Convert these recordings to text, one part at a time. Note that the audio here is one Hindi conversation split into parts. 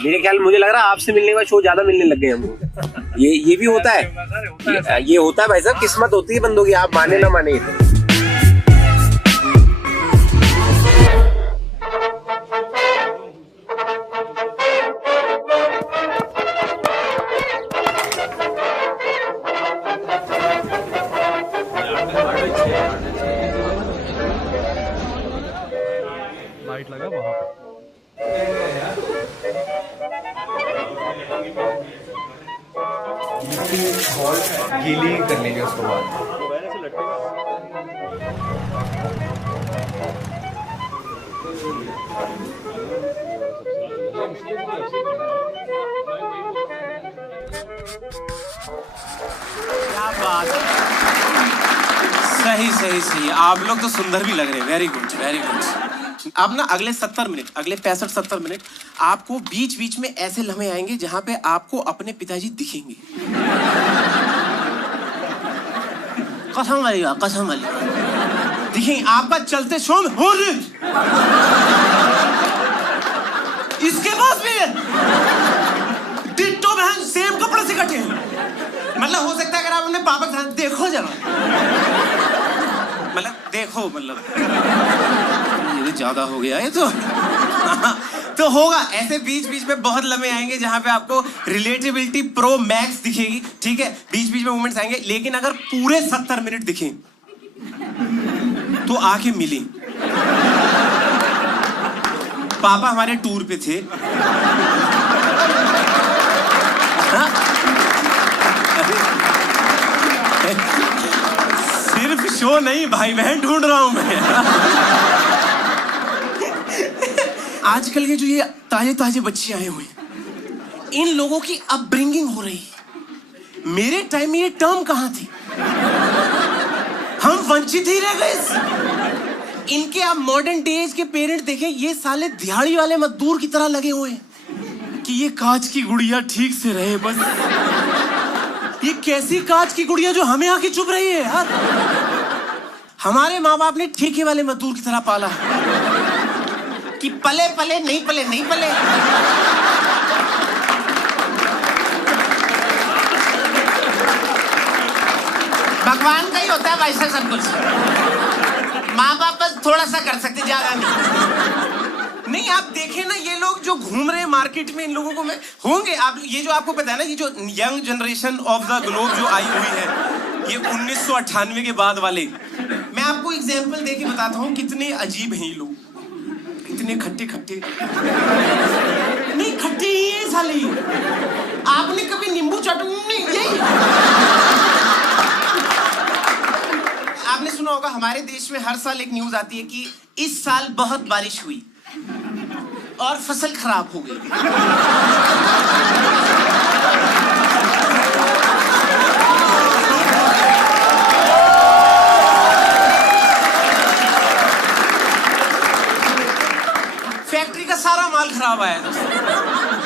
मेरे ख्याल मुझे लग रहा है आपसे मिलने के बाद शो ज्यादा मिलने लग गए हमको। ये भी होता है, ये होता है भाई साहब, किस्मत होती है बंदों की, आप माने ना माने। लाइट लगा वहां पे। गीली कर लेंगे उसको बाद। क्या बात है, सही सही सही। आप लोग तो सुंदर भी लग रहे हैं। Very good very good. अब ना अगले 70 मिनट, अगले 65-70 मिनट आपको बीच बीच में ऐसे लम्हे आएंगे जहां पे आपको अपने पिताजी दिखेंगे। कसम वाली दिखेंगे आपका चलते शो में। हो रही इसके पास भी है डिट्टो बहन, सेम कपड़े से कटे हैं। मतलब हो सकता है अगर आप अपने पापा के साथ देखो जरा, मतलब देखो, मतलब ये ज्यादा हो गया है तो होगा ऐसे। बीच बीच में बहुत लम्हे आएंगे जहां पे आपको रिलेटेबिलिटी प्रो मैक्स दिखेगी, ठीक है। बीच बीच में मोमेंट्स आएंगे, लेकिन अगर पूरे 70 मिनट दिखे तो आके मिली। पापा हमारे टूर पे थे, सिर्फ शो नहीं, भाई बहन ढूंढ रहा हूं मैं। आजकल के जो ये ताजे ताजे बच्चे आए हुए हैं, इन लोगों की अपब्रिंगिंग हो रही है। मेरे टाइम में ये टर्म कहां थी, हम वंचित ही रह गए। इनके आप मॉडर्न डेज के पेरेंट्स देखें, ये साले दिहाड़ी वाले मजदूर की तरह लगे हुए हैं कि ये कांच की गुड़िया ठीक से रहे बस। ये कैसी कांच की गुड़िया जो हमें आके चुप रही है यार। हमारे माँ बाप ने ठेके वाले मजदूर की तरह पाला कि पले पले नहीं पले नहीं पले। भगवान का ही होता है भाई साहब सब कुछ। माँ बाप बस थोड़ा सा कर सकते, ज्यादा नहीं। आप देखें ना, ये लोग जो घूम रहे हैं मार्केट में, इन लोगों को मैं होंगे आप, ये जो आपको पता है ना, ये जो young generation of the globe जो आई हुई है, ये 1998 के बाद वाले। मैं आपको एग्जांपल देके बताता हूँ कितने अजीब हैं ये लोग, इतने खट्टे खट्टे। नहीं खट्टे ही है साले। आपने कभी नींबू चटनी यही आपने सुना होगा, हमारे देश में हर साल एक न्यूज आती है कि इस साल बहुत बारिश हुई और फसल खराब हो गई। फैक्ट्री का सारा माल खराब आया दोस्तों,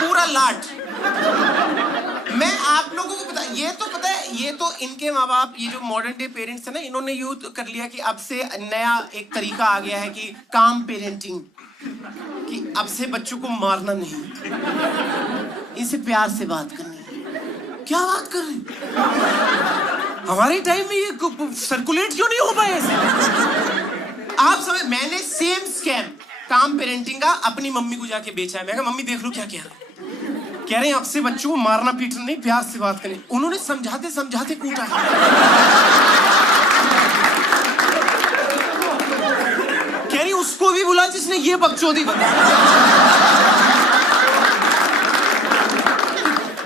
पूरा लाट। मैं आप लोगों को पता है, ये तो इनके माँ बाप, ये जो मॉडर्न डे पेरेंट्स है ना, इन्होंने यूज कर लिया कि अब से नया एक तरीका आ गया है कि काम पेरेंटिंग, कि अब से बच्चों को मारना नहीं, इनसे प्यार से बात करनी। क्या बात कर रहे? हमारे टाइम में ये सर्कुलेट क्यों नहीं हो पाए ऐसे? आप समझ, मैंने सेम स्कैम काम पेरेंटिंग का अपनी मम्मी को जाके बेचा है। मैं कहा मम्मी देख लो क्या कह रहे हैं, आपसे बच्चों को मारना पीटना नहीं, प्यार से बात करें। उन्होंने समझाते समझाते कूटा। कह रही उसको भी बुला जिसने ये बकचोदी बताई।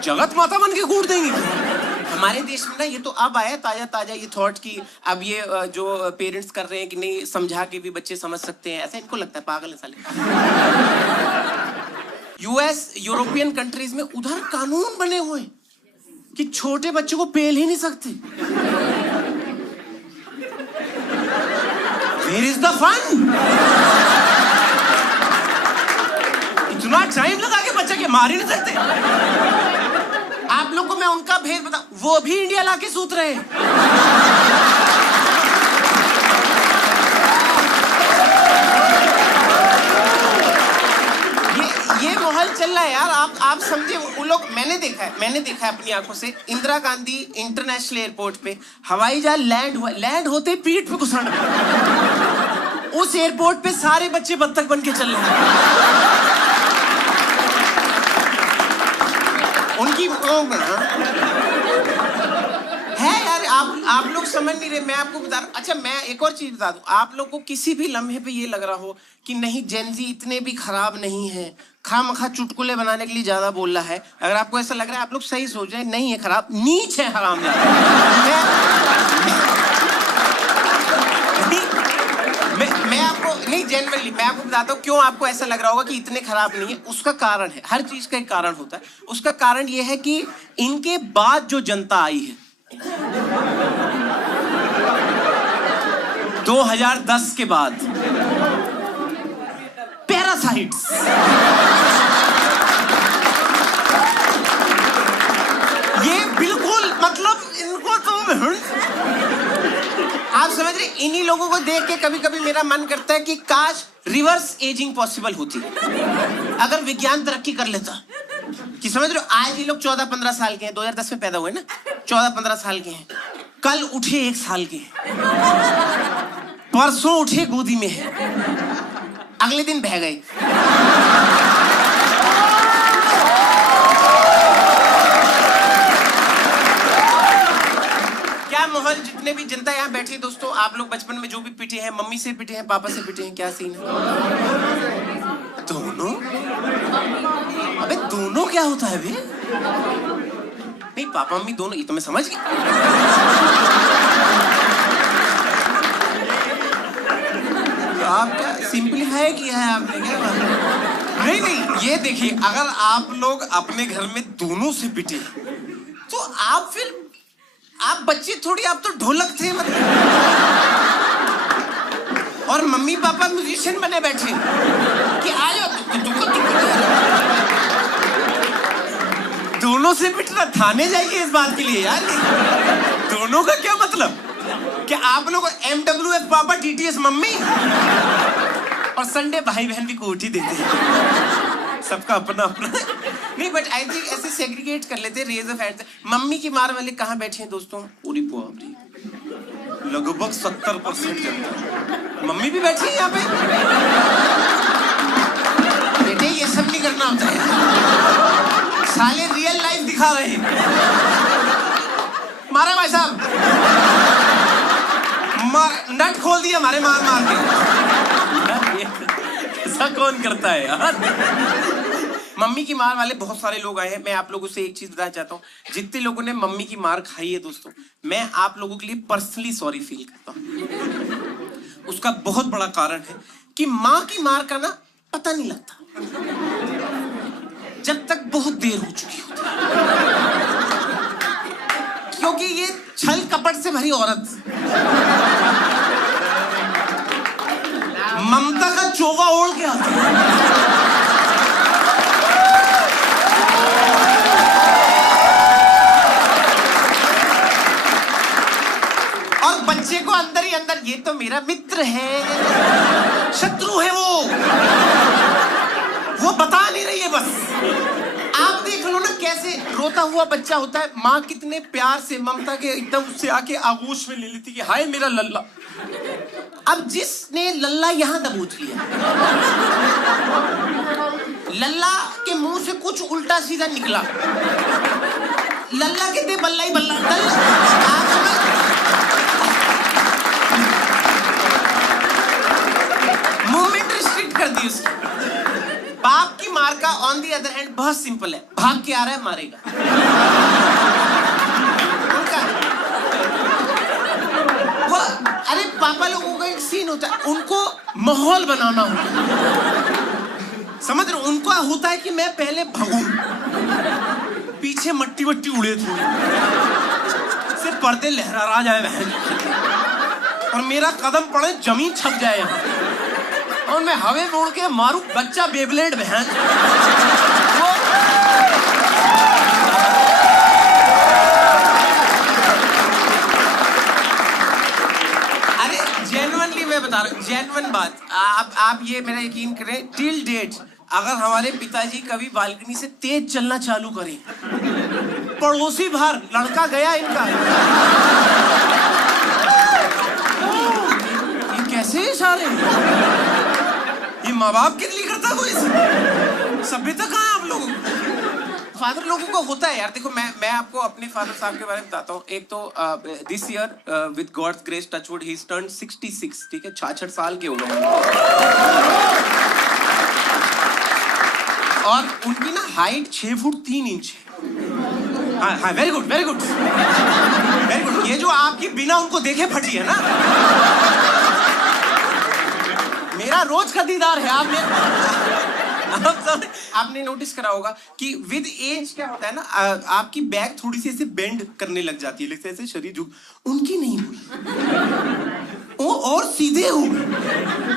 जगत माता बन के कूट देंगे। हमारे देश में ना ये तो अब आया ताजा ताजा ये थॉट की अब ये जो पेरेंट्स कर रहे हैं कि नहीं समझा के भी बच्चे समझ सकते हैं, ऐसा इनको लगता है, पागल है साले। यूएस यूरोपियन कंट्रीज में उधर कानून बने हुए कि छोटे बच्चों को पेल ही नहीं सकते। Where is the fun? इतना टाइम लगा के बच्चा के मार ही नहीं सकते। आप लोग को मैं उनका भेद बता, वो भी इंडिया लाके सूत रहे हैं। ये माहौल चल रहा है यार, आप समझे। वो लोग मैंने देखा है अपनी आंखों से। इंदिरा गांधी इंटरनेशनल एयरपोर्ट पे हवाई जहाज लैंड होते पीठ पे घुसड़ गए। उस एयरपोर्ट पे सारे बच्चे बत्तख बन के चल रहे हैं। उनकी है यार, आप लोग समझ नहीं रहे। मैं आपको बता रहा। अच्छा, मैं एक और चीज बता दूं, आप लोग को किसी भी लम्हे पे ये लग रहा हो कि नहीं जेनजी इतने भी खराब नहीं है, खामखा चुटकुले बनाने के लिए ज्यादा बोल रहा है, अगर आपको ऐसा लग रहा है आप लोग सही सोच रहे हैं, नहीं है खराब, नीच है हराम। मैं आपको नहीं, जनरली मैं आपको बताता हूँ क्यों आपको ऐसा लग रहा होगा कि इतने खराब नहीं है। उसका कारण है, हर चीज का एक कारण होता है। उसका कारण ये है कि इनके बाद जो जनता आई है 2010 के बाद, पैरासाइट्स, ये बिल्कुल मतलब इनको तो आप समझ रहे। इन्हीं लोगों को देख के कभी कभी मेरा मन करता है कि काश रिवर्स एजिंग पॉसिबल होती, अगर विज्ञान तरक्की कर लेता। कि समझ रहे हो, आज ये लोग 14-15 साल के हैं, 2010 में पैदा हुए ना, 14-15 साल के हैं, कल उठे 1 साल के, परसों उठे गोदी में है, अगले दिन बह गए। क्या माहौल, जितने भी जनता यहाँ बैठी है दोस्तों, आप लोग बचपन में जो भी पिटे हैं, मम्मी से पिटे हैं, पापा से पिटे हैं, क्या सीन है? दोनों? अबे दोनों क्या होता है बे? नहीं, पापा मम्मी दोनों, ये तो मैं समझ गया। आप क्या सिंपलीफाई किया है आपने, क्या बात? नहीं, ये देखिए, अगर आप लोग अपने घर में दोनों से पिटे तो आप बच्चे थोड़ी, आप तो ढोलक थे मतलब, और मम्मी पापा म्यूजिशियन बने बैठे कि आ जाओ दोनों से पिटना, थाने जाइए इस बात के लिए यार। दोनों का क्या मतलब? क्या आप लोग MWF पापा, TTS मम्मी, और संडे भाई बहन भी कोठी देते हैं, सबका अपना अपना। नहीं, बट आई थिंक ऐसे सेग्रीगेट कर लेते, रेज ऑफ हैंड्स। मम्मी की मार वाले कहाँ बैठे हैं दोस्तों? पूरी पोअरी, लगभग 70% जनता। मम्मी भी बैठी है यहाँ पे। बेटे ये सब नहीं करना होता है, साले रियल लाइफ दिखा रहे हैं। मारा भाई साहब, नट खोल दिया हमारे मार के। ऐसा कौन करता है यार? मम्मी की मार वाले बहुत सारे लोग आए हैं। मैं आप लोगों से एक चीज बताना चाहता हूँ, जितने लोगों ने मम्मी की मार खाई है दोस्तों, मैं आप लोगों के लिए पर्सनली सॉरी फील करता हूँ। उसका बहुत बड़ा कारण है कि माँ की मार का ना पता नहीं लगता जब तक बहुत देर हो चुकी होती है, क्योंकि ये छल कपट से भरी औरत ममता का चोगा ओढ़ के आती है। और बच्चे को अंदर ही अंदर, ये तो मेरा मित्र है, शत्रु है वो बता नहीं रही है बस। आप देख लो ना कैसे रोता हुआ बच्चा होता है, माँ कितने प्यार से ममता के एकदम उससे आके आगोश में ले लेती कि हाय मेरा लल्ला। अब जिसने लल्ला यहाँ दबोच लिया, लल्ला के मुंह से कुछ उल्टा सीधा निकला, लल्ला कहते बल्ला ही बल्ला, मूवमेंट रिस्ट्रिक्ट कर दी उसकी। बाप की मार का ऑन दी अदर हैंड बहुत सिंपल है, भाग के आ रहा है मारेगा। वो अरे पापा लोगों का एक सीन होता है, उनको माहौल बनाना होता है, समझ रहे हो? उनको होता है कि मैं पहले भागूं, पीछे मट्टी वट्टी उड़े थोड़ी, सिर्फ पर्दे लहरा जाए बहन, और मेरा कदम पड़े जमीन छप जाए यहाँ, और मैं हवे में उड़ के मारू बच्चा बेब्लेड बहन। अरे जेन्युइनली मैं बता रहा हूँ, जेन्युइन बात, आप ये मेरा यकीन करें, टिल डेट अगर हमारे पिताजी कभी बालकनी से तेज चलना चालू करें, पड़ोसी बाहर, लड़का गया इनका। ये कैसे इशारे? ये माँ बाप के लिए करता कोई? सभ्यता कहाँ है आप लोगों को? फादर लोगों को होता है यार। देखो मैं आपको अपने फादर साहब के बारे में बताता हूँ। एक तो this year with God's grace touchwood he is turned 66, ठीक है, 66 साल के हो गए। और उनकी ना हाइट 6 फुट 3 इंच है। हाँ हाँ, very good very good very good. ये जो आपकी बिना उनको देखे फटी है ना, मेरा रोज का दीदार है। आपने नोटिस करा होगा कि विद एज क्या होता है ना, आपकी बैक थोड़ी सी ऐसे बेंड करने लग जाती है, लगता है ऐसे शरीर झुक। उनकी नहीं हुई, वो और सीधे हो गए,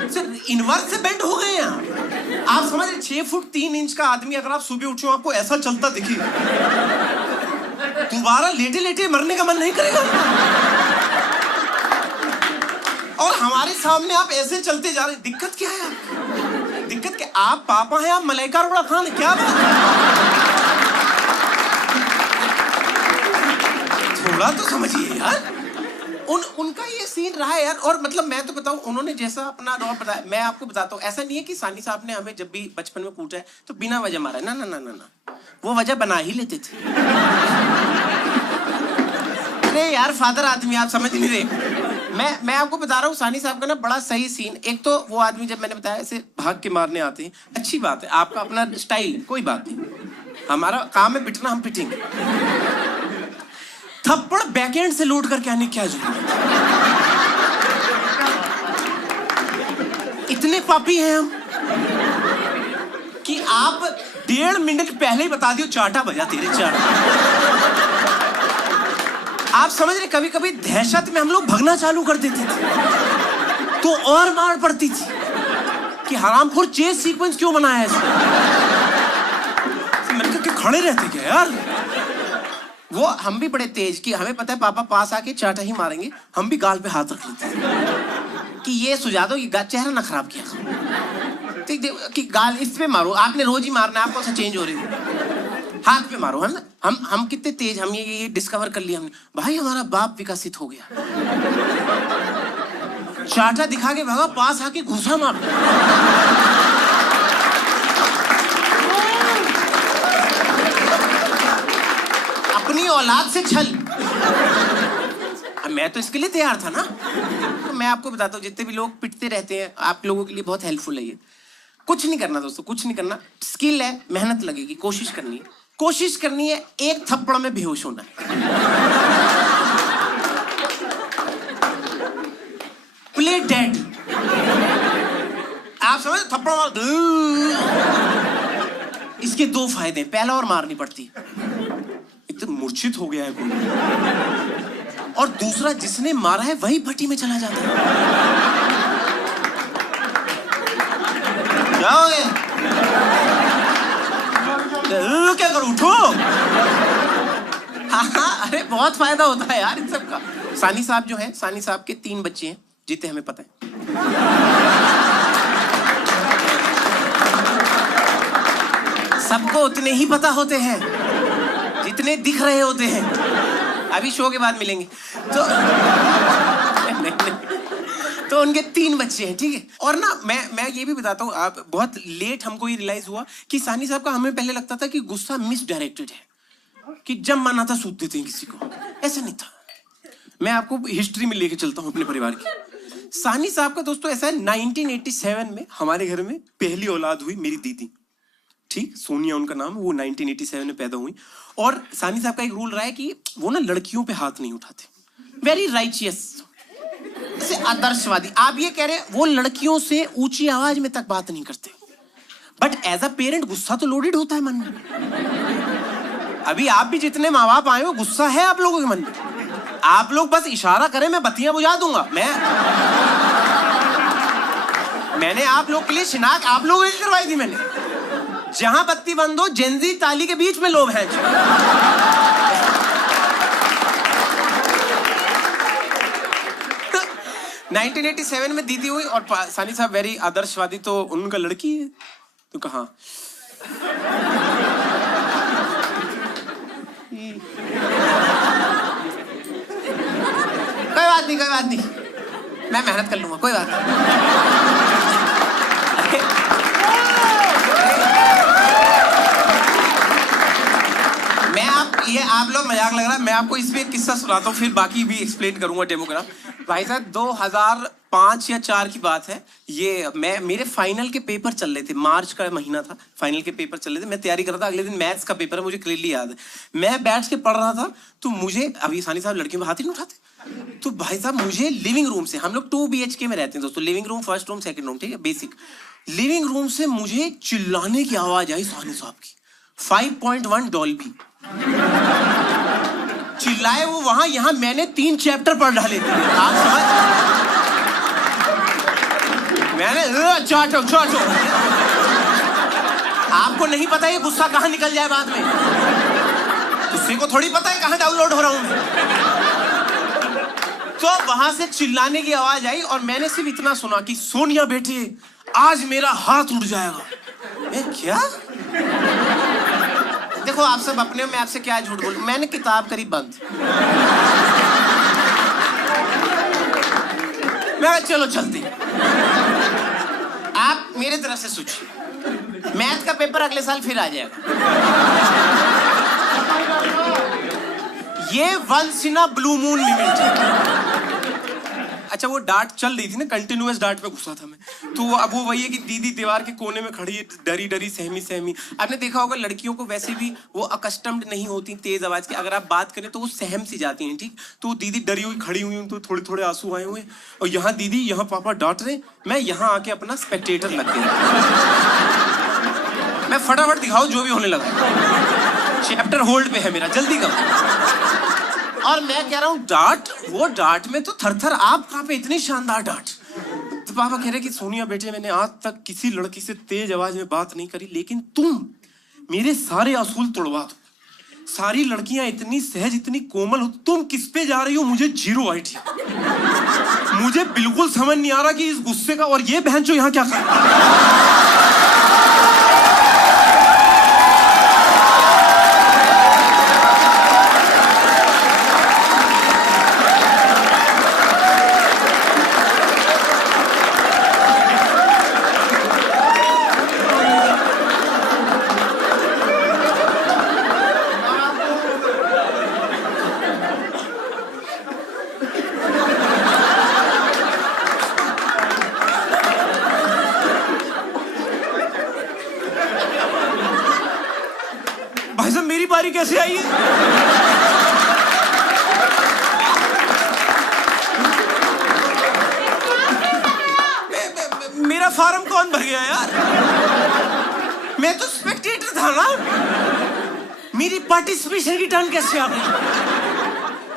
सर इनवर्स से बेंड हो गए हैं। आप समझ रहे, 6 फुट 3 इंच का आदमी अगर आप सुबह उठे आपको ऐसा चलता दिखे, दोबारा लेटे लेटे मरने का मन नहीं करेगा। और हमारे सामने आप ऐसे चलते जा रहे, दिक्कत क्या है आपको? दिक्कत क्या? आप पापा हैं, आप मलाइका अरोड़ा खान है, क्या बात? थोड़ा तो समझिए यार। उनका ये सीन रहा है यार। और मतलब मैं तो बताऊं, उन्होंने जैसा अपना दौर बताया, मैं आपको बताता हूँ, ऐसा नहीं है कि सानी साहब ने हमें जब भी बचपन में कूटा है तो बिना वजह मारा है। ना ना ना ना ना, वो वजह बना ही लेते थे। अरे यार फादर आदमी, आप समझ नहीं रहे। मैं आपको बता रहा हूँ, सानी साहब का ना बड़ा सही सीन। एक तो वो आदमी, जब मैंने बताया ऐसे भाग के मारने आते हैं, अच्छी बात है, आपका अपना स्टाइल है, कोई बात नहीं। हमारा काम है पिटना, हम पिटेंगे। थप्पड़ बैकएंड से लोड करके आने क्या जरूरत? इतने पापी हैं हम कि आप 1.5 मिनट पहले ही बता दियो चाटा बजा तेरे चाटा। आप समझ रहे, कभी कभी दहशत में हम लोग भगना चालू कर देते थे तो और मार पड़ती थी कि हरामखोर चेस सीक्वेंस क्यों बनाया है। मैंने कहा कि खड़े रहते क्या यार। वो हम भी बड़े तेज कि हमें पता है पापा पास आके चाटा ही मारेंगे, हम भी गाल पे हाथ रख लेते हैं कि ये सुझा दो, ये चेहरा ना खराब किया कि गाल इस पे मारो, आपने रोज ही मारना, आपको से चेंज हो रही है, हाथ पे मारो। हम कितने तेज, हम ये डिस्कवर कर लिया हमने, भाई हमारा बाप विकसित हो गया। चाटा दिखा के भागा, पास आके घुसा मार। अपनी औलाद से छल। मैं तो इसके लिए तैयार था ना। तो मैं आपको बताता हूँ, जितने भी लोग पिटते रहते हैं, आप लोगों के लिए बहुत हेल्पफुल है ये। कुछ नहीं करना दोस्तों, कुछ नहीं करना। स्किल है, मेहनत लगेगी, कोशिश करनी है। कोशिश करनी है एक थप्पड़ में बेहोश होना है। Play dead. आप समझ, थप्पड़ मार। इसके 2 फायदे, पहला और मारनी पड़ती, एक तो मूर्छित हो गया है कोई, और दूसरा जिसने मारा है वही भट्टी में चला जाता है। क्या हो गया? क्या करूं, उठो। हाँ, अरे बहुत फायदा होता है यार इन सब का। सानी साहब जो है, सानी साहब के 3 बच्चे हैं, जितने हमें पता है। सबको उतने ही पता होते हैं जितने दिख रहे होते हैं। अभी शो के बाद मिलेंगे तो उनके 3 बच्चे हैं, ठीक है। और ना मैं ये भी बताता हूँ, आप बहुत लेट हमको ये रियलाइज हुआ कि सानी साहब का, हमें पहले लगता था कि गुस्सा मिसडायरेक्टेड है, कि जब मन आता सूद देते हैं किसी को। ऐसा नहीं था। मैं आपको हिस्ट्री में लेके चलता हूँ अपने परिवार की। सानी साहब का दोस्तों ऐसा है, 1987 में हमारे घर में पहली औलाद हुई, मेरी दीदी, ठीक, सोनिया उनका नाम, वो 1987 में पैदा हुई। और सानी साहब का एक रूल रहा है कि वो ना लड़कियों पे हाथ नहीं उठाते। वेरी राइचियस, से आदर्शवादी। आप ये कह रहे हैं वो लड़कियों से ऊंची आवाज में तक बात नहीं करते, बट एज अ पेरेंट गुस्सा तो लोडेड होता है मन में। अभी आप भी जितने माँ बाप आए हो, गुस्सा है आप लोगों के मन में। आप लोग बस इशारा करें, मैं बत्तियां बुझा दूंगा। मैंने आप लोग के लिए शिनाख्त आप लोगों की करवाई थी मैंने। जहां बत्ती बंद हो, जेंजी ताली के बीच में लोग हैं। 1987 में दीदी हुई और सानी साहब वेरी आदर्शवादी, तो उनका लड़की है। तो कहा कोई बात नहीं, मैं मेहनत कर लूंगा, कोई बात नहीं। आप लोग मजाक लग रहा है, मैं आपको इस पे एक किस्सा सुनाता हूँ, फिर बाकी भी एक्सप्लेन करूंगा डेमोग्राफ। भाई साहब 2005 या 4 की बात है, ये मेरे फाइनल के पेपर चल रहे थे, मार्च का महीना था, फाइनल के पेपर चल रहे थे, मैं तैयारी कर रहा था, अगले दिन मैथ्स का पेपर है, मुझे क्लियरली याद है। मैं बैठ के पढ़ रहा था, तो मुझे, अभी सानी साहब लड़कियों में हाथ ही नहीं उठाते, तो भाई साहब मुझे लिविंग रूम से, हम लोग 2 BHK में रहते हैं दोस्तों, living room, first room, second room, ठीक है, बेसिक। लिविंग रूम से मुझे चिल्लाने की आवाज आई सानी साहब की, 5.1 डॉल्बी चिल्लाए वो वहां, यहां मैंने 3 चैप्टर पढ़ डाले थे, आप समझ, मैंने चाटो। आपको नहीं पता ये गुस्सा कहां निकल जाए बाद में, किसी को थोड़ी पता है कहां डाउनलोड हो रहा हूं मैं। तो वहां से चिल्लाने की आवाज आई और मैंने सिर्फ इतना सुना कि सोनिया बेटी आज मेरा हाथ उठ जाएगा। क्या? देखो आप सब अपने, मैं आपसे क्या झूठ बोलूं, मैंने किताब करी बंद, मैं चलो चलते, आप मेरे तरफ से सोचिए, मैथ का पेपर अगले साल फिर आ जाएगा, ये once in a blue moon moment. अच्छा वो डांट चल रही थी ना, कंटिन्यूअस डांट पे घुसा था मैं, तो अब वो वही है कि दीदी दीवार के कोने में खड़ी है, डरी डरी सहमी। आपने देखा होगा लड़कियों को वैसे भी वो अकस्टम्ड नहीं होती तेज आवाज की, अगर आप बात करें तो वो सहम सी जाती हैं, ठीक। तो दीदी डरी हुई खड़ी हुई, तो थोड़े थोड़े आंसू आए हुए, और यहाँ दीदी, यहाँ पापा डांट रहे, मैं यहाँ आके अपना स्पेक्टेटर लग गया। मैं फटाफट दिखाऊं जो भी होने लगा, चैप्टर होल्ड पे है मेरा, जल्दी करो। और मैं कह रहा हूँ डांट, वो डांट में तो थर आप कहाँ पे, इतनी शानदार डांट। तो पापा कह रहे कि सोनिया बेटे मैंने आज तक किसी लड़की से तेज आवाज में बात नहीं करी, लेकिन तुम मेरे सारे असूल तोड़वा दो। सारी लड़कियां इतनी सहज, इतनी कोमल हो, तुम किस पे जा रही हो, मुझे 0 आइडिया। मुझे बिल्कुल समझ नहीं आ रहा कि इस गुस्से का, और ये बहन जो यहाँ क्या कर रही है। मेरी बारी कैसे आई है? मेरा फॉर्म कौन भर गया यार? मैं तो स्पेक्टेटर था ना, मेरी पार्टिसिपेशन की टर्न कैसे आ गई?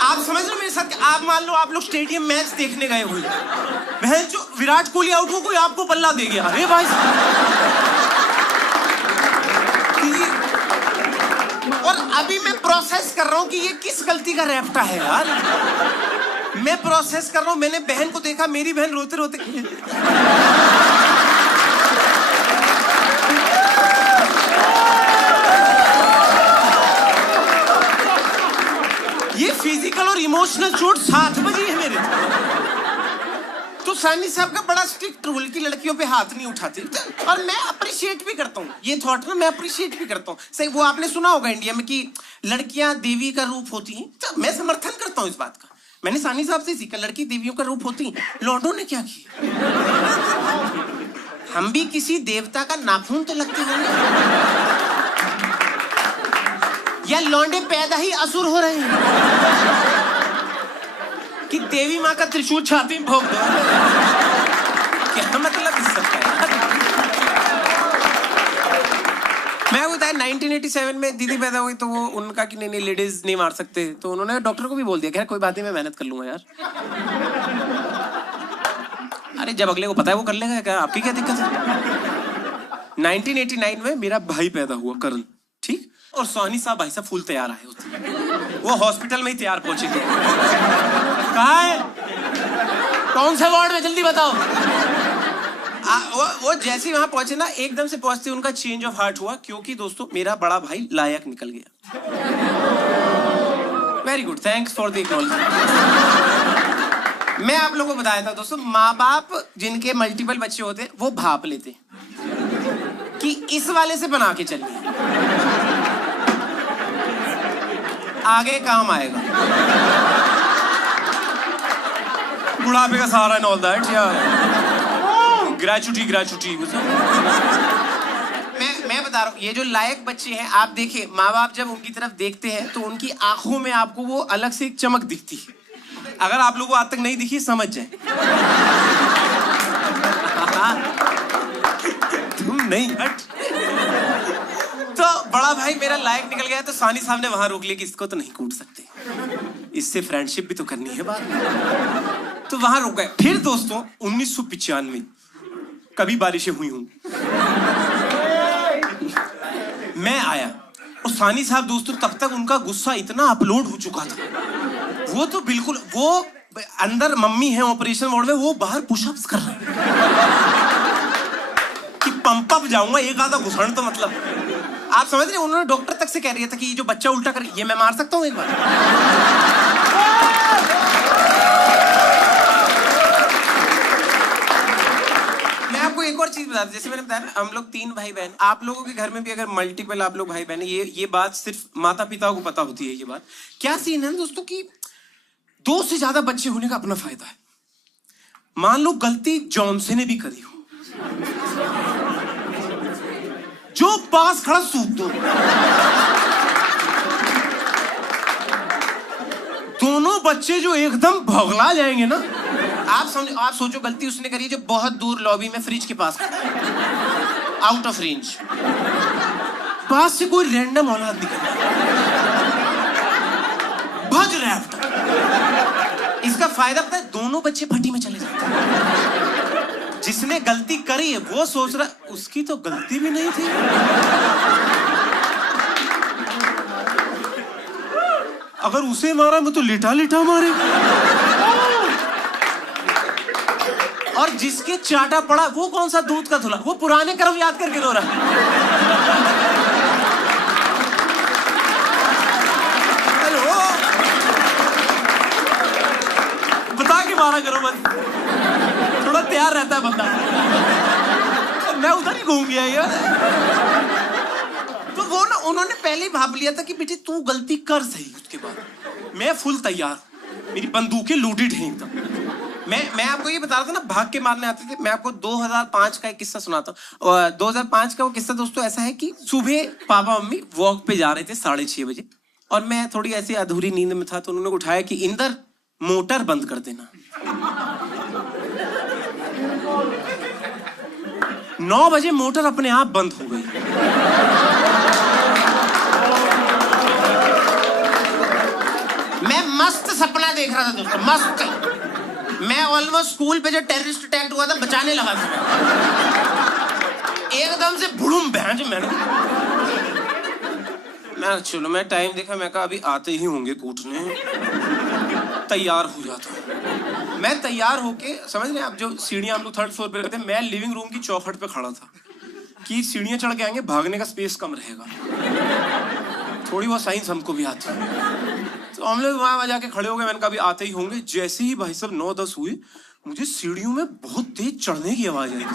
आप समझ लो मेरे साथ, आप मान लो आप लोग स्टेडियम मैच देखने गए हुए, बहन जो विराट कोहली आउट हो, कोई आपको पल्ला दे गया, अरे भाई और अभी मैं प्रोसेस कर रहा हूँ कि ये किस गलती का रैप्टा है यार। मैं प्रोसेस कर रहा हूँ, मैंने बहन को देखा, मेरी बहन रोते रोते ये फिजिकल और इमोशनल चोट साथ बजी है मेरे। तो सानी साहब का बड़ा स्ट्रिक्ट रूल की लड़कियों पे हाथ नहीं उठाते, और मैं अप्रिशिएट भी करता हूँ ये थॉट ना, मैं अप्रिशिएट भी करता हूँ। सही, वो आपने सुना होगा इंडिया में कि लड़कियां देवी का रूप होती हैं, तो मैं समर्थन करता हूँ इस बात का। मैंने सानी साहब से सीखा, लड़की देवियों का रूप होती है। लौंडों ने क्या किया? हम भी किसी देवता का नाखून तो लगते होंगे, या लौंडे पैदा ही असुर हो रहे हैं कि देवी माँ का त्रिशूल छाती में भोग दो। क्या मतलब इस सब का? मैं बताया 1987 में दीदी पैदा हुई, तो वो उनका कि नहीं लेडीज नहीं मार सकते, तो उन्होंने डॉक्टर को भी बोल दिया कि कोई बात नहीं, मैं मेहनत कर लूंगा यार। अरे जब अगले को पता है वो कर लेगा, क्या आपकी क्या दिक्कत है? 1989 में मेरा भाई पैदा हुआ करण, ठीक, और सोनी साहब भाई साहब फुल तैयार आए होते, वो हॉस्पिटल में ही तैयार पहुंचे थे। कहाँ है? कौन से वार्ड में, जल्दी बताओ। वो जैसे ही वहां पहुंचे ना, एकदम से पहुंचते उनका चेंज ऑफ हार्ट हुआ, क्योंकि दोस्तों मेरा बड़ा भाई लायक निकल गया। Very good, thanks for the acknowledgement. मैं आप लोगों को बताया था दोस्तों, माँ बाप जिनके मल्टीपल बच्चे होते वो भाप लेते कि इस वाले से बना के चलिए, आगे काम आएगा, बुढ़ापे का सहारा एंड ऑल दैट, या ग्रेचुटी। मैं बता रहा हूँ, ये जो लायक बच्चे हैं, आप देखिए माँ बाप जब उनकी तरफ देखते हैं तो उनकी आंखों में आपको वो अलग से एक चमक दिखती है। अगर आप लोगों को आज तक नहीं दिखी, समझ जाए तुम नहीं हट। तो बड़ा भाई मेरा लायक निकल गया, तो सानी साहब ने वहां रोक लिया कि इसको तो नहीं कूट सकते, इससे फ्रेंडशिप भी तो करनी है बात। तो वहां रुक गए। फिर दोस्तों 1995 कभी बारिशें हुई होंगी, मैं आया और सानी साहब दोस्तों तब तक उनका गुस्सा इतना अपलोड हो चुका था, वो तो बिल्कुल, वो अंदर मम्मी है ऑपरेशन वार्ड में, वो बाहर पुशअप्स कर रहे हैं कि पंप अप जाऊंगा, एक आधा घुसण तो मतलब आप समझ रहे। उन्होंने डॉक्टर तक से कह रही था कि ये जो बच्चा उल्टा कर, ये मैं मार सकता हूँ एक बार। आपको एक और चीज बता दूं, जैसे मैंने बताया ना, हम लोग 3 भाई बहन, आप लोगों के घर में भी अगर मल्टीपल आप लोग भाई बहन है, ये बात सिर्फ माता पिता को पता होती है। ये बात क्या सीन है दोस्तों कि 2 से ज्यादा बच्चे होने का अपना फायदा है। मान लो गलती जॉनसन ने भी करी हो, जो पास खड़ा सूत दो, दोनों बच्चे जो एकदम भगला जाएंगे ना, आप सोचो गलती उसने करी जो बहुत दूर लॉबी में फ्रिज के पास, आउट ऑफ रेंज, पास से कोई रैंडम औलाद निकल भज रैप्ट। इसका फायदा पता है, दोनों बच्चे फटी में चले जाते हैं। जिसने गलती करी है वो सोच रहा उसकी तो गलती भी नहीं थी, अगर उसे मारा मैं तो लिटा मारेगा। और जिसके चाटा पड़ा वो कौन सा दूध का धुला, वो पुराने कर्म याद करके रो रहा है। हेलो, बता के मारा करो बस, थोड़ा तैयार रहता है बंदा। मैं उधर ही घूम गया यार। तो वो ना, उन्होंने पहले ही भाप लिया था कि बेटी तू गलती कर सही, उसके बाद मैं फुल तैयार, मेरी बंदूकें लोडेड हैं एकदम। मैं आपको ये बता रहा था ना, भाग के मारने आते थे। मैं आपको 2005 का एक किस्सा सुनाता हूँ। 2005 का वो किस्सा दोस्तों ऐसा है कि सुबह पापा मम्मी वॉक पे जा रहे थे 6:30 बजे, और मैं थोड़ी ऐसी अधूरी नींद में था, तो उन्होंने उठाया कि इंदर मोटर बंद कर देना। 9 बजे मोटर अपने आप बंद हो गई। मैं मस्त सपना देख रहा था दोस्तों, मस्त। मैं ऑलमोस्ट स्कूल पे जो टेररिस्ट अटैक हुआ था बचाने लगा था, एकदम से बुड़ूम भैंस। मैं चलो, मैं टाइम देखा, मैं कहा अभी आते ही होंगे कूटने, तैयार हो जाता। मैं तैयार होके, समझ रहे आप, जो सीढ़ियां हम लोग 3rd फ्लोर पे रहते हैं, मैं लिविंग रूम की चौखट पे खड़ा था कि सीढ़ियां चढ़ के आएंगे, भागने का स्पेस कम रहेगा। थोड़ी बहुत साइंस हमको भी आती है, तो हम लोग वहां जाके खड़े हो गए। मैंने कहा अभी आते ही होंगे। जैसे ही भाई साहब 9-10 हुए, मुझे सीढ़ियों में बहुत तेज चढ़ने की आवाज आई।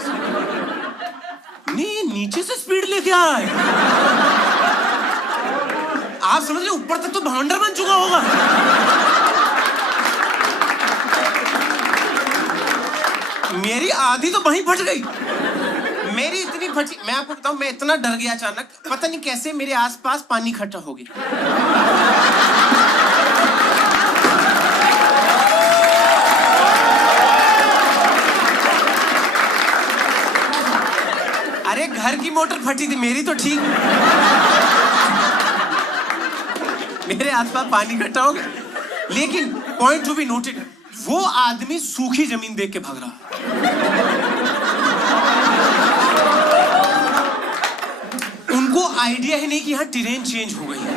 नहीं, नीचे से स्पीड लेके आ रहा है। आप समझ रहे, ऊपर तक तो भांडर बन चुका होगा। मेरी आधी तो वहीं फट गई, मेरी इतनी फटी। मैं आपको बताऊं, मैं इतना डर गया अचानक, पता नहीं कैसे मेरे आसपास पानी इकट्ठा हो गया। अरे घर की मोटर फटी थी, मेरी तो ठीक। मेरे आसपास पानी इकट्ठा हो गया। लेकिन पॉइंट टू बी नोटेड, वो आदमी सूखी जमीन देख के भाग रहा। उनको आइडिया ही नहीं कि यहां टेरेन चेंज हो गई है।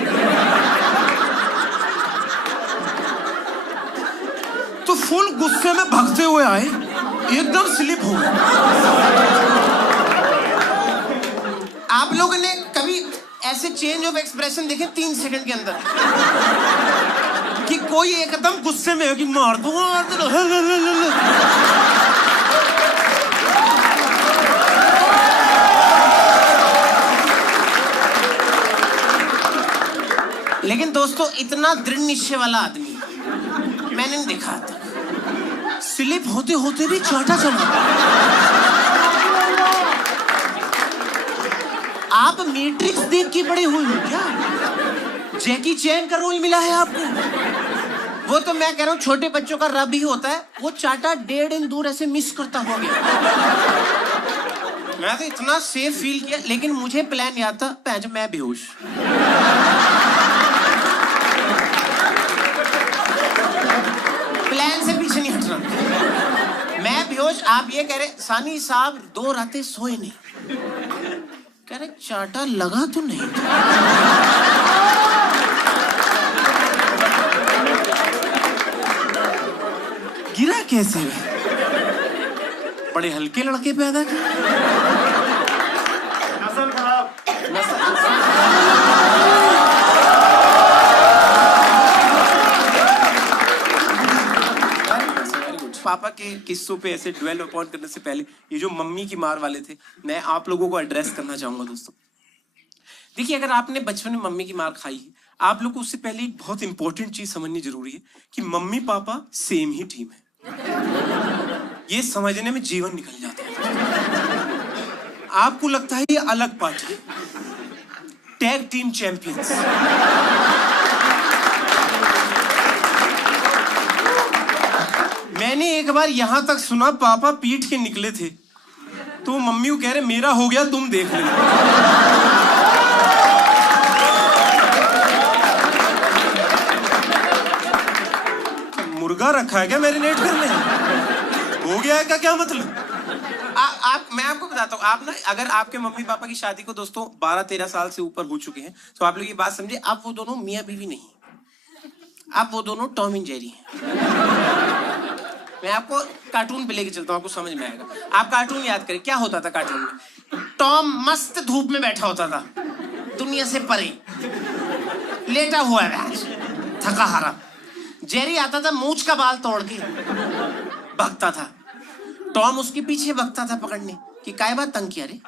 तो फुल गुस्से में भागते हुए आए, एकदम स्लिप हो गया। आप लोगों ने कभी ऐसे चेंज ऑफ एक्सप्रेशन देखे 3 सेकंड के अंदर कि कोई एकदम गुस्से में हो कि मार दो लेकिन दोस्तों इतना दृढ़ निश्चय वाला आदमी मैंने नहीं देखा था। स्लिप होते होते भी चाटा चला। आप मैट्रिक्स देख के बड़े हुए हो क्या? जैकी चैन का रोल मिला है आपको। वो तो मैं कह रहा हूँ छोटे बच्चों का रब ही होता है। वो चाटा 1.5 इंच दूर ऐसे मिस करता हो गया। मैं तो इतना सेफ फील किया, लेकिन मुझे प्लान याद था, पैंच मैं बेहोश। प्लान से पीछे नहीं हट रहा। मैं बेहोश, आप ये कह रहे सानी साहब 2 रातें सोए नहीं। कह रहे चाटा लगा तो नहीं। गिरा कैसे? बड़े हल्के लड़के पैदा किए। नस्ल खराब। पापा के किस्सों पे ऐसे ड्वेल अपॉन करने से पहले ये जो मम्मी की मार वाले थे, मैं आप लोगों को एड्रेस करना चाहूंगा दोस्तों। देखिए, अगर आपने बचपन में मम्मी की मार खाई है, आप लोग को उससे पहले एक बहुत इंपॉर्टेंट चीज समझनी जरूरी है कि मम्मी पापा सेम ही टीम है। ये समझने में जीवन निकल जाता है। आपको लगता है ये अलग पार्टी, टैग टीम चैंपियंस। मैंने एक बार यहां तक सुना, पापा पीट के निकले थे तो मम्मी को कह रहे मेरा हो गया तुम देख लेना। मुर्गा रखा है क्या मैरिनेट करने? हो गया है क्या मतलब? मैं आपको बताता हूँ, आप ना अगर आपके मम्मी पापा की शादी को दोस्तों 12-13 साल से ऊपर हो चुके हैं तो आप लोग ये बात समझे, आप वो दोनों मियाँ बीवी नहीं, आप वो दोनों टॉम एंड जेरी हैं। मैं आपको कार्टून पे लेके चलता हूँ, आपको समझ में आएगा। आप कार्टून याद करें, क्या होता था कार्टून में? टॉम मस्त धूप में बैठा होता था, दुनिया से परे लेटा हुआ है, थका हारा। जेरी आता था, मूंछ का बाल तोड़ के भागता था। टॉम उसके पीछे भागता था पकड़ने कि काय बात तंग किया रे।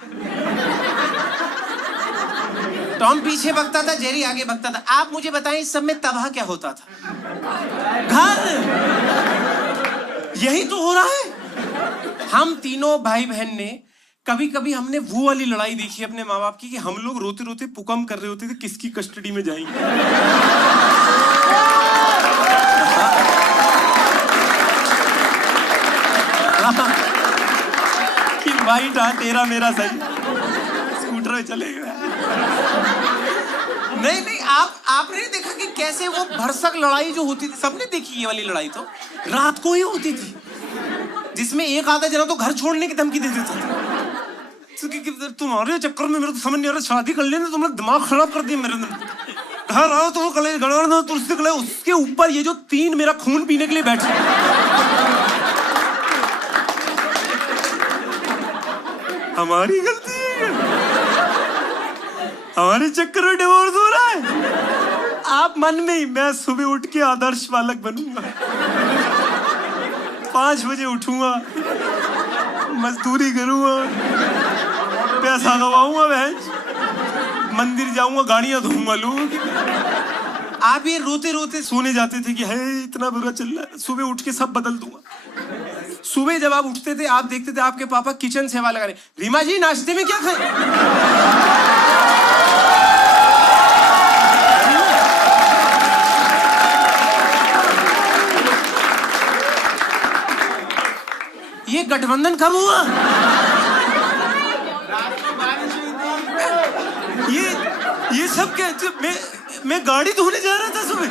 टॉम पीछे भागता था, जेरी आगे भागता था। आप मुझे बताएं इस सब में तबाह क्या होता था? घर। यही तो हो रहा है। हम तीनों भाई बहन ने कभी कभी हमने वो वाली लड़ाई देखी अपने माँ बाप की कि हम लोग रोते रोते पुकम कर रहे होते थे किसकी कस्टडी में जाएंगे। कि भाई तेरा मेरा सही, स्कूटर में चलेगा। नहीं, आपने देखा कि कैसे वो भरसक लड़ाई जो होती थी, सबने देखी ये वाली लड़ाई तो रात को ही होती थी, जिसमें एक आधा जना तो घर छोड़ने की धमकी दे देता था। तुम्हारे चक्कर में मेरे तो समझ नहीं आ रहा, शादी कर लेने तुमने दिमाग खराब कर दिया मेरे। घर आओ तो कले गड़बड़ तुलसी कले, उसके ऊपर ये जो 3 मेरा खून पीने के लिए बैठे। हमारी गलती है, हमारे चक्कर में डिवोर्स हो रहा है। आप मन में ही, मैं सुबह उठ के आदर्श बालक बनूंगा, 5 बजे उठूंगा, मजदूरी करूंगा, पैसा कमाऊंगा, बहन मंदिर जाऊंगा, गाड़ियां धोऊंगा लोगों की। आप ये रोते रोते सोने जाते थे कि है इतना बुरा चल रहा है, सुबह उठ के सब बदल दूंगा। सुबह जब आप उठते थे, आप देखते थे आपके पापा किचन सेवा लगा रहे, रीमा जी नाश्ते में क्या खाए? ये गठबंधन कब हुआ? ये सब क्या? मैं गाड़ी धोने जा रहा था सुबह।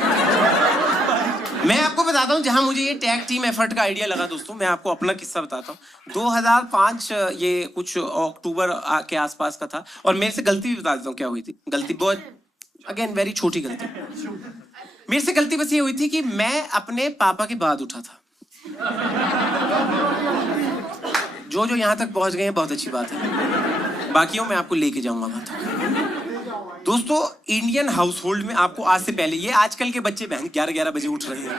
मैं आपको बताता हूँ जहां मुझे ये टैग टीम एफर्ट का आइडिया लगा दोस्तों, मैं आपको अपना किस्सा बताता हूँ। 2005 ये कुछ अक्टूबर के आसपास का था, और मेरे से गलती भी बता देता हूँ क्या हुई थी। गलती बहुत अगेन वेरी छोटी गलती। मेरे से गलती बस ये हुई थी कि मैं अपने पापा के बाद उठा था। जो जो यहाँ तक पहुंच गए हैं बहुत अच्छी बात है, बाकियों मैं आपको लेके जाऊंगा वहां तक। दोस्तों इंडियन हाउस होल्ड में आपको आज से पहले, ये आजकल के बच्चे बहन 11-11 बजे उठ रहे हैं,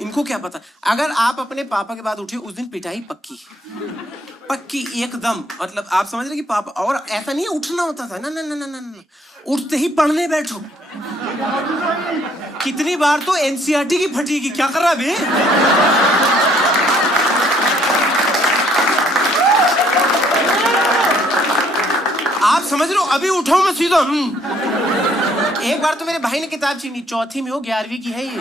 इनको क्या पता। अगर आप अपने पापा के बाद उठे उस दिन पिटाई पक्की पक्की एकदम, मतलब आप समझ रहे कि पापा, और ऐसा नहीं है उठना होता था, ना ना ना ना ना ना, उठते ही पढ़ने बैठो। कितनी बार तो एनसीईआरटी की फटेगी, क्या कर रहा बे? आप समझ रहे हो, अभी उठाओ मैं सीधा। एक बार तो मेरे भाई ने किताब छीनी, चौथी में हो 11वीं की है ये।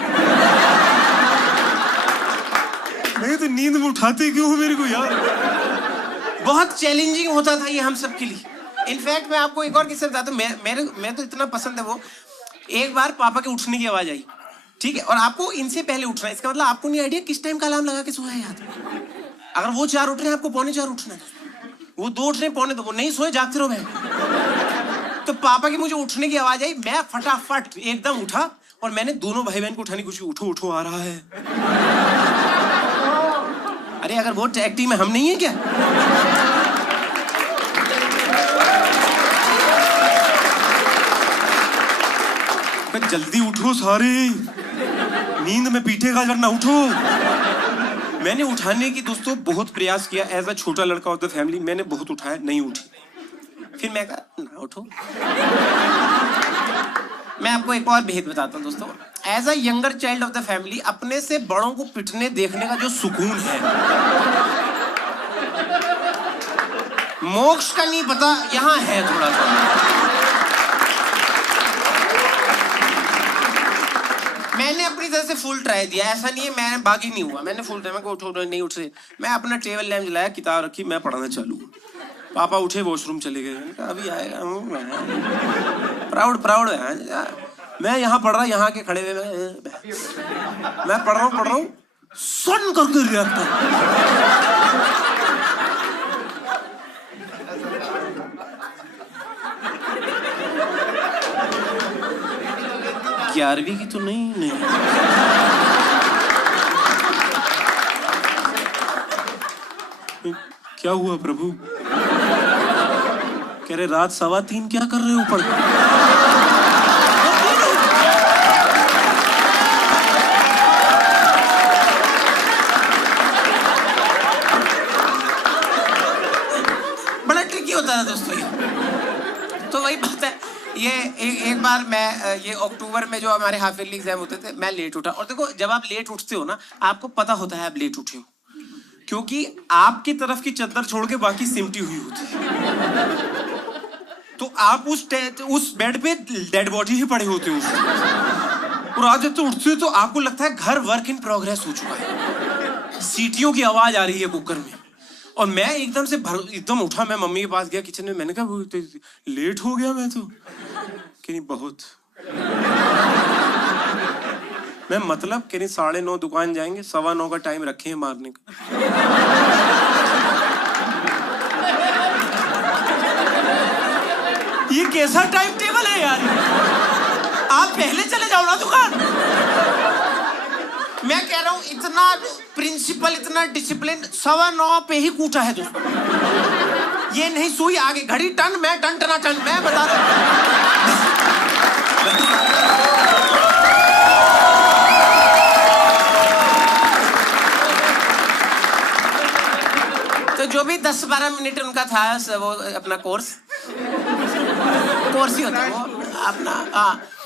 नहीं तो नींद में उठाते क्यों हो मेरे को यार? बहुत चैलेंजिंग होता था ये हम सब के लिए। इनफैक्ट मैं आपको एक और किस्सा बताता हूँ, मैं तो इतना पसंद है वो। एक बार पापा के उठने की आवाज आई, ठीक है, और आपको इनसे पहले उठना है, इसका मतलब आपको नहीं आइडिया किस टाइम का अलार्म लगा के सोया है यार। अगर वो 4 उठ रहे हैं आपको 3:45 उठना है, वो 2 उठ रहे हैं 2:45, वो नहीं सोए जागते रहो भाई। तो पापा की मुझे उठने की आवाज आई, मैं फटाफट एकदम उठा और मैंने दोनों भाई बहन को उठाने की कोशिश, उठो उठो आ रहा है। अरे अगर वो टैग टीम में हम नहीं है क्या? जल्दी उठो सारे, नींद में पीटेगा वरना उठो। मैंने उठाने की दोस्तों बहुत प्रयास किया, एज अ छोटा लड़का ऑफ द फैमिली मैंने बहुत उठाया, नहीं उठी। फिर मैं कहा ना उठो। मैं आपको एक और भेद बताता हूँ दोस्तों, as a younger child of the family, अपने से बड़ों को पिटने देखने का जो सुकून है, मोक्ष का नहीं पता, यहाँ है थोड़ा सा। मैंने अपनी तरह से फुल ट्राई दिया, ऐसा नहीं है मैं बागी नहीं हुआ, मैंने फुल ट्राई, मैं उठो नहीं उठ रहे, मैं अपना टेबल लैंप जलाया, किताब रखी, मैं पढ़ना चालू। पापा उठे वॉशरूम चले गए, मैंने कहा अभी आएगा, प्राउड है, मैं यहाँ पढ़ रहा, यहाँ के खड़े हुए मैं पढ़ रहा हूँ सुन करके रिएक्ट। 11वीं की तो नहीं। क्या हुआ प्रभु? कह रहे रात 3:15 क्या कर रहे हो ऊपर? बड़ा ट्रिकी होता है दोस्तों ये। तो वही बात है, ये एक बार मैं, ये अक्टूबर में जो हमारे हाफ ईयरली एग्जाम होते थे, मैं लेट उठा। और देखो जब आप लेट उठते हो ना, आपको पता होता है आप लेट उठे हो, क्योंकि आपकी तरफ की चद्दर छोड़ के बाकी सिमटी हुई होती है। तो आप उस बेड पे डेड बॉडी ही पड़े होते हो। और आज जब तो उठते हो तो आपको लगता है घर वर्क इन प्रोग्रेस हो चुका है, सीटियों की आवाज आ रही है कुकर में। और मैं एकदम से एकदम उठा, मैं मम्मी के पास गया किचन में, मैंने कहा तो लेट हो गया मैं तो। कि नहीं बहुत, मैं मतलब कि नहीं 9:30 दुकान जाएंगे, 9:15 का टाइम रखे हैं मारने का। ये कैसा टाइम टेबल है यार? आप पहले चले जाओ ना दुकान। मैं कह रहा हूं इतना प्रिंसिपल, इतना डिसिप्लिन, 9:15 पे ही कूटा है दोस्तों। ये नहीं सुई आगे, घड़ी टन, मैं टन टना टन, मैं बता रहा हूं। तो जो भी 10-12 मिनट उनका था वो अपना कोर्स ही होता है वो अपना,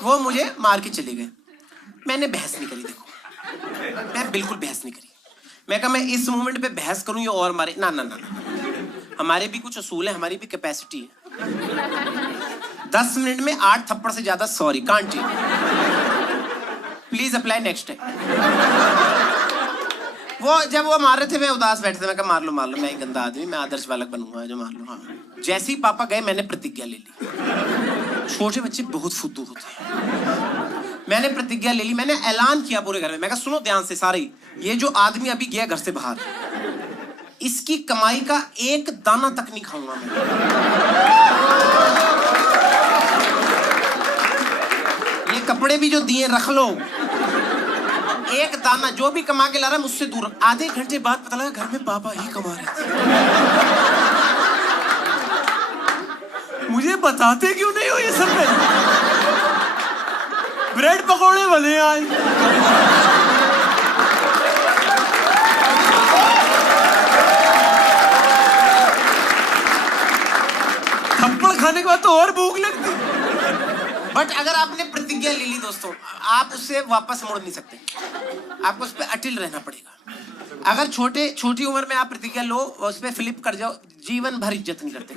वो मुझे मार के चले गए। मैंने बहस नहीं करी, देखो मैं बिल्कुल बहस नहीं करी। मैं कहा मैं इस मोमेंट पे बहस करूं ये और मारे, ना ना ना ना, हमारे भी कुछ असूल है, हमारी भी कैपेसिटी है। 10 मिनट में 8 थप्पड़ से ज्यादा sorry can't you, please apply next time. वो जब वो मार रहे थे मैं उदास बैठे थे, मैं कहा मार लो मैं एक गंदा आदमी, मैं आदर्श बालक बनूंगा जो मार लो। हाँ, जैसे ही पापा गए मैंने प्रतिज्ञा ले ली। छोटे बच्चे बहुत फुद्दू होते हैं। मैंने प्रतिज्ञा ले ली, मैंने ऐलान किया पूरे घर में, मैं कहा सुनो ध्यान से सारे, ये जो आदमी अभी गया घर से बाहर, इसकी कमाई का एक दाना तक नहीं खाऊंगा मैं। ये कपड़े भी जो दिए रख लो, एक दाना जो भी कमा के ला रहा है मुझसे दूर। आधे घंटे बाद पता लगा घर में पापा ही कमा रहे थे। मुझे बताते क्यों नहीं हो ये सब? में ब्रेड पकौड़े बने आज। थप्पड़ खाने के बाद तो और भूख लगती। बट अगर आपने प्रतिज्ञा ले ली दोस्तों, आप उससे वापस मुड़ नहीं सकते। आपको उस पर अटिल रहना पड़ेगा। अगर छोटी उम्र में आप प्रतिज्ञा लो, उस पर फ्लिप कर जाओ, जीवन भर इज्जत नहीं करते।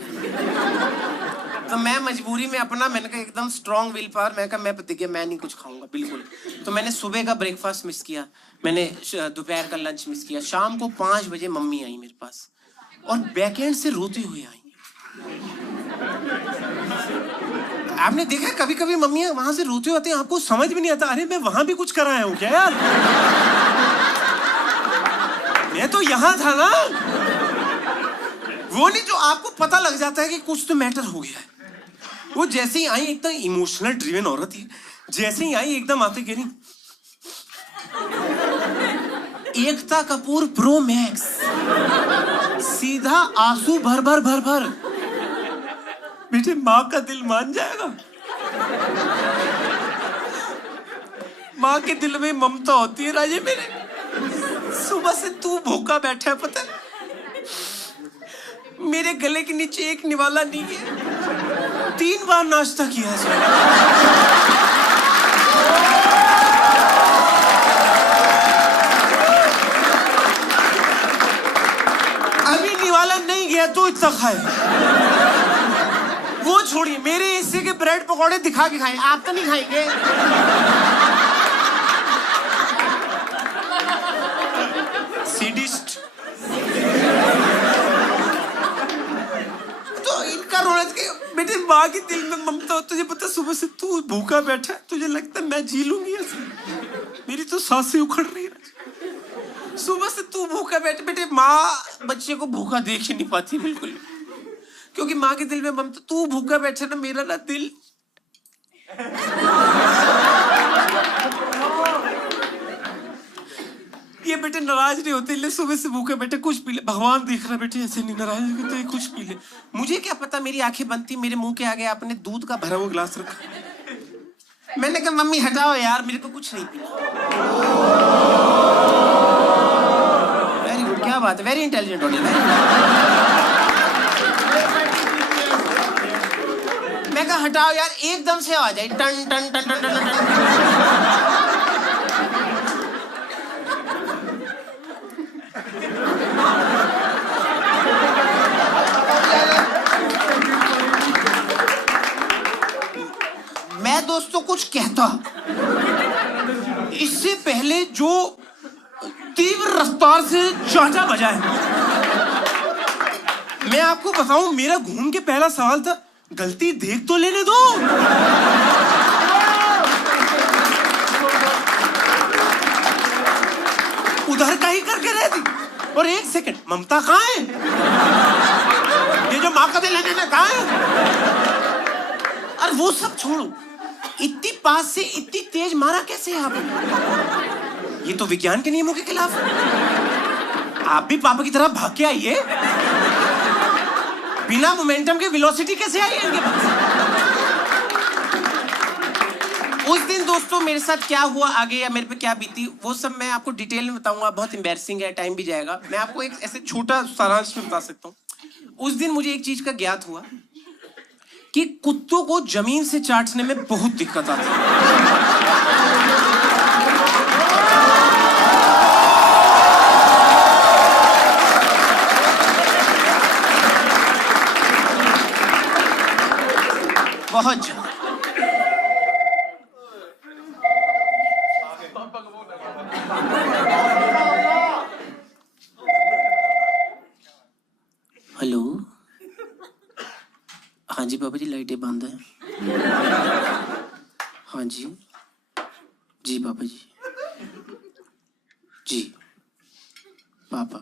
तो मैं मजबूरी में मैंने कहा एकदम स्ट्रॉन्ग विल पावर, मैं कहा मैं प्रतिज्ञा मैं नहीं कुछ खाऊंगा बिल्कुल। तो मैंने सुबह का ब्रेकफास्ट मिस किया, मैंने दोपहर का लंच मिस किया। शाम को 5 बजे मम्मी आई मेरे पास और बैकएंड से रोते हुए आई। आपने देखा कभी कभी मम्मियां वहां से रोते होते हैं, आपको समझ भी नहीं आता, अरे मैं वहां भी कुछ कराया हूं क्या यार? मैं तो यहां था ना। वो नहीं जो आपको पता लग जाता है कि कुछ तो मैटर हो गया है। वो जैसे ही आई, एकदम इमोशनल ड्रिवन औरत थी, जैसे ही आई एकदम आते कह रही एकता कपूर प्रो मैक्स, सीधा आंसू भर भर भर भर। बेटे माँ का दिल मान जाएगा। माँ के दिल में ममता होती है राजे मेरे। सुबह से तू भूखा बैठा है, पता है मेरे गले के नीचे एक निवाला नहीं है। 3 बार नाश्ता किया है। अभी निवाला नहीं गया तो इतना खाए। वो छोड़िए, मेरे हिस्से के ब्रेड पकौड़े दिखा के खाए, आप तो नहीं खाएंगे। सीडिस्ट। तो इनका रोना के बेटे माँ के दिल में ममता हो। तुझे पता सुबह से तू भूखा बैठा है, तुझे लगता है मैं जी लूंगी ऐसे? मेरी तो सांसें उखड़ रही है। सुबह से तू भूखा बैठे। बेटे माँ बच्चे को भूखा देख ही नहीं पाती बिल्कुल, क्योंकि माँ के दिल में ममता। तू भूखा बैठे ना, मेरा ना दिल। ये बेटे नाराज नहीं होते, ले सुबह से भूखे बैठे कुछ पी ले। भगवान देख रहा बेटे, ऐसे नहीं नाराज होते, कुछ पी ले। मुझे क्या पता, मेरी आंखें बनती, मेरे मुंह के आगे आपने दूध का भरा हुआ गिलास रखा। मैंने कहा मम्मी हटाओ यार, मेरे को कुछ नहीं पीना। वेरी गुड, क्या बात है, वेरी इंटेलिजेंट हो गया। मैं कहा हटाओ यार, एकदम से आवाज आई, टन टन टन टन टन टन। मैं दोस्तों कुछ कहता इससे पहले जो तीव्र रफ्तार से चाचा बजाए, मैं आपको बताऊं, मेरा घूम के पहला सवाल था गलती देख तो लेने दो। उधर का ही करके रहती। और 1 सेकंड, ममता कहाँ है? ये जो माँ का दिल लेने ना कहाँ है? और वो सब छोड़ो, इतनी पास से इतनी तेज मारा कैसे आपने? ये तो विज्ञान के नियमों के खिलाफ है। आप भी पापा की तरह भाग के आइए। बिना मोमेंटम के वेलोसिटी कैसे आई है इनके पास? उस दिन दोस्तों मेरे साथ क्या हुआ आगे, या मेरे पे क्या बीती, वो सब मैं आपको डिटेल में बताऊंगा। बहुत एम्बैरसिंग है, टाइम भी जाएगा। मैं आपको एक ऐसे छोटा सारांश में बता सकता हूँ। उस दिन मुझे एक चीज का ज्ञात हुआ कि कुत्तों को जमीन से चाटने में बहुत दिक्कत आती है। बहुत ज्यादा। हेलो, हाँ जी पापा जी, लाइटें बंद है। हाँ जी, जी पापा जी, जी पापा।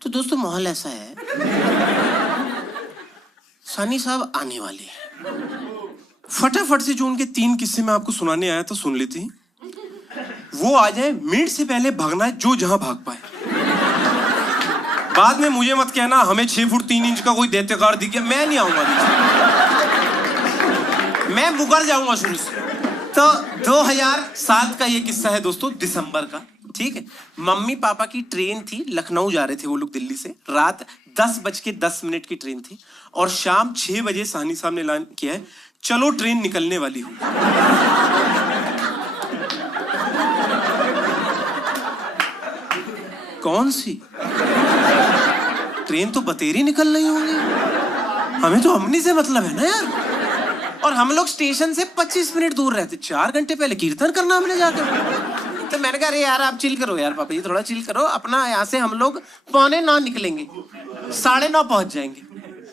तो दोस्तों माहौल ऐसा है सानी साहब आने वाले हैं। फटाफट से जो उनके 3 किस्से मैं आपको सुनाने आया था सुन लेते हैं। वो आ जाए, मिनट से पहले भागना है, जो जहां भाग पाए। बाद में मुझे मत कहना हमें 6 फुट 3 इंच का कोई दैत्यकार दिख गया, मैं नहीं आऊंगा, मैं मुकर जाऊंगा शुरू से। तो 2007 का ये किस्सा है दोस्तों, दिसंबर का, ठीक है। मम्मी पापा की ट्रेन थी, लखनऊ जा रहे थे वो लोग दिल्ली से। रात 10:10 की ट्रेन थी और शाम 6 बजे साहनी साहब ने ऐलान किया है, चलो ट्रेन निकलने वाली हूं। कौन सी ट्रेन? तो बतेरी निकल रही होंगी, हमें तो अमनी से मतलब है ना यार। और हम लोग स्टेशन से 25 मिनट दूर रहते, 4 घंटे पहले कीर्तन करना हमने जाकर। तो मैंने कहा अरे यार आप चिल करो यार पापा जी, थोड़ा चिल करो अपना। यहाँ से हम लोग 8:45 निकलेंगे, 9:30 पहुंच जाएंगे।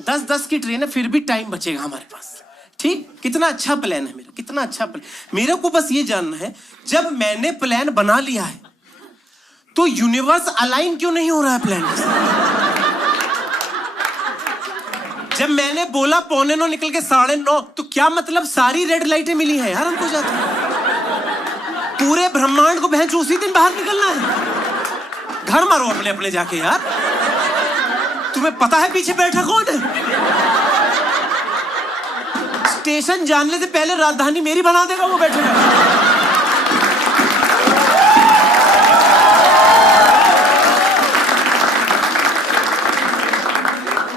10:10 की ट्रेन है, फिर भी टाइम बचेगा हमारे पास। ठीक, कितना अच्छा प्लान है मेरा, कितना अच्छा प्लान। मेरे को बस ये जानना है, जब मैंने प्लान बना लिया है तो यूनिवर्स अलाइन क्यों नहीं हो रहा है प्लान के साथ? जब मैंने बोला 8:45 निकल के 9:30, तो क्या मतलब सारी रेड लाइटें मिली हैं यार हमको जाते? पूरे ब्रह्मांड को बहन उसी दिन बाहर निकलना है। घर मारो अपने अपने जाके यार। तुम्हें पता है पीछे बैठा कौन है? स्टेशन जानने से पहले राजधानी मेरी बना देगा वो बैठेगा।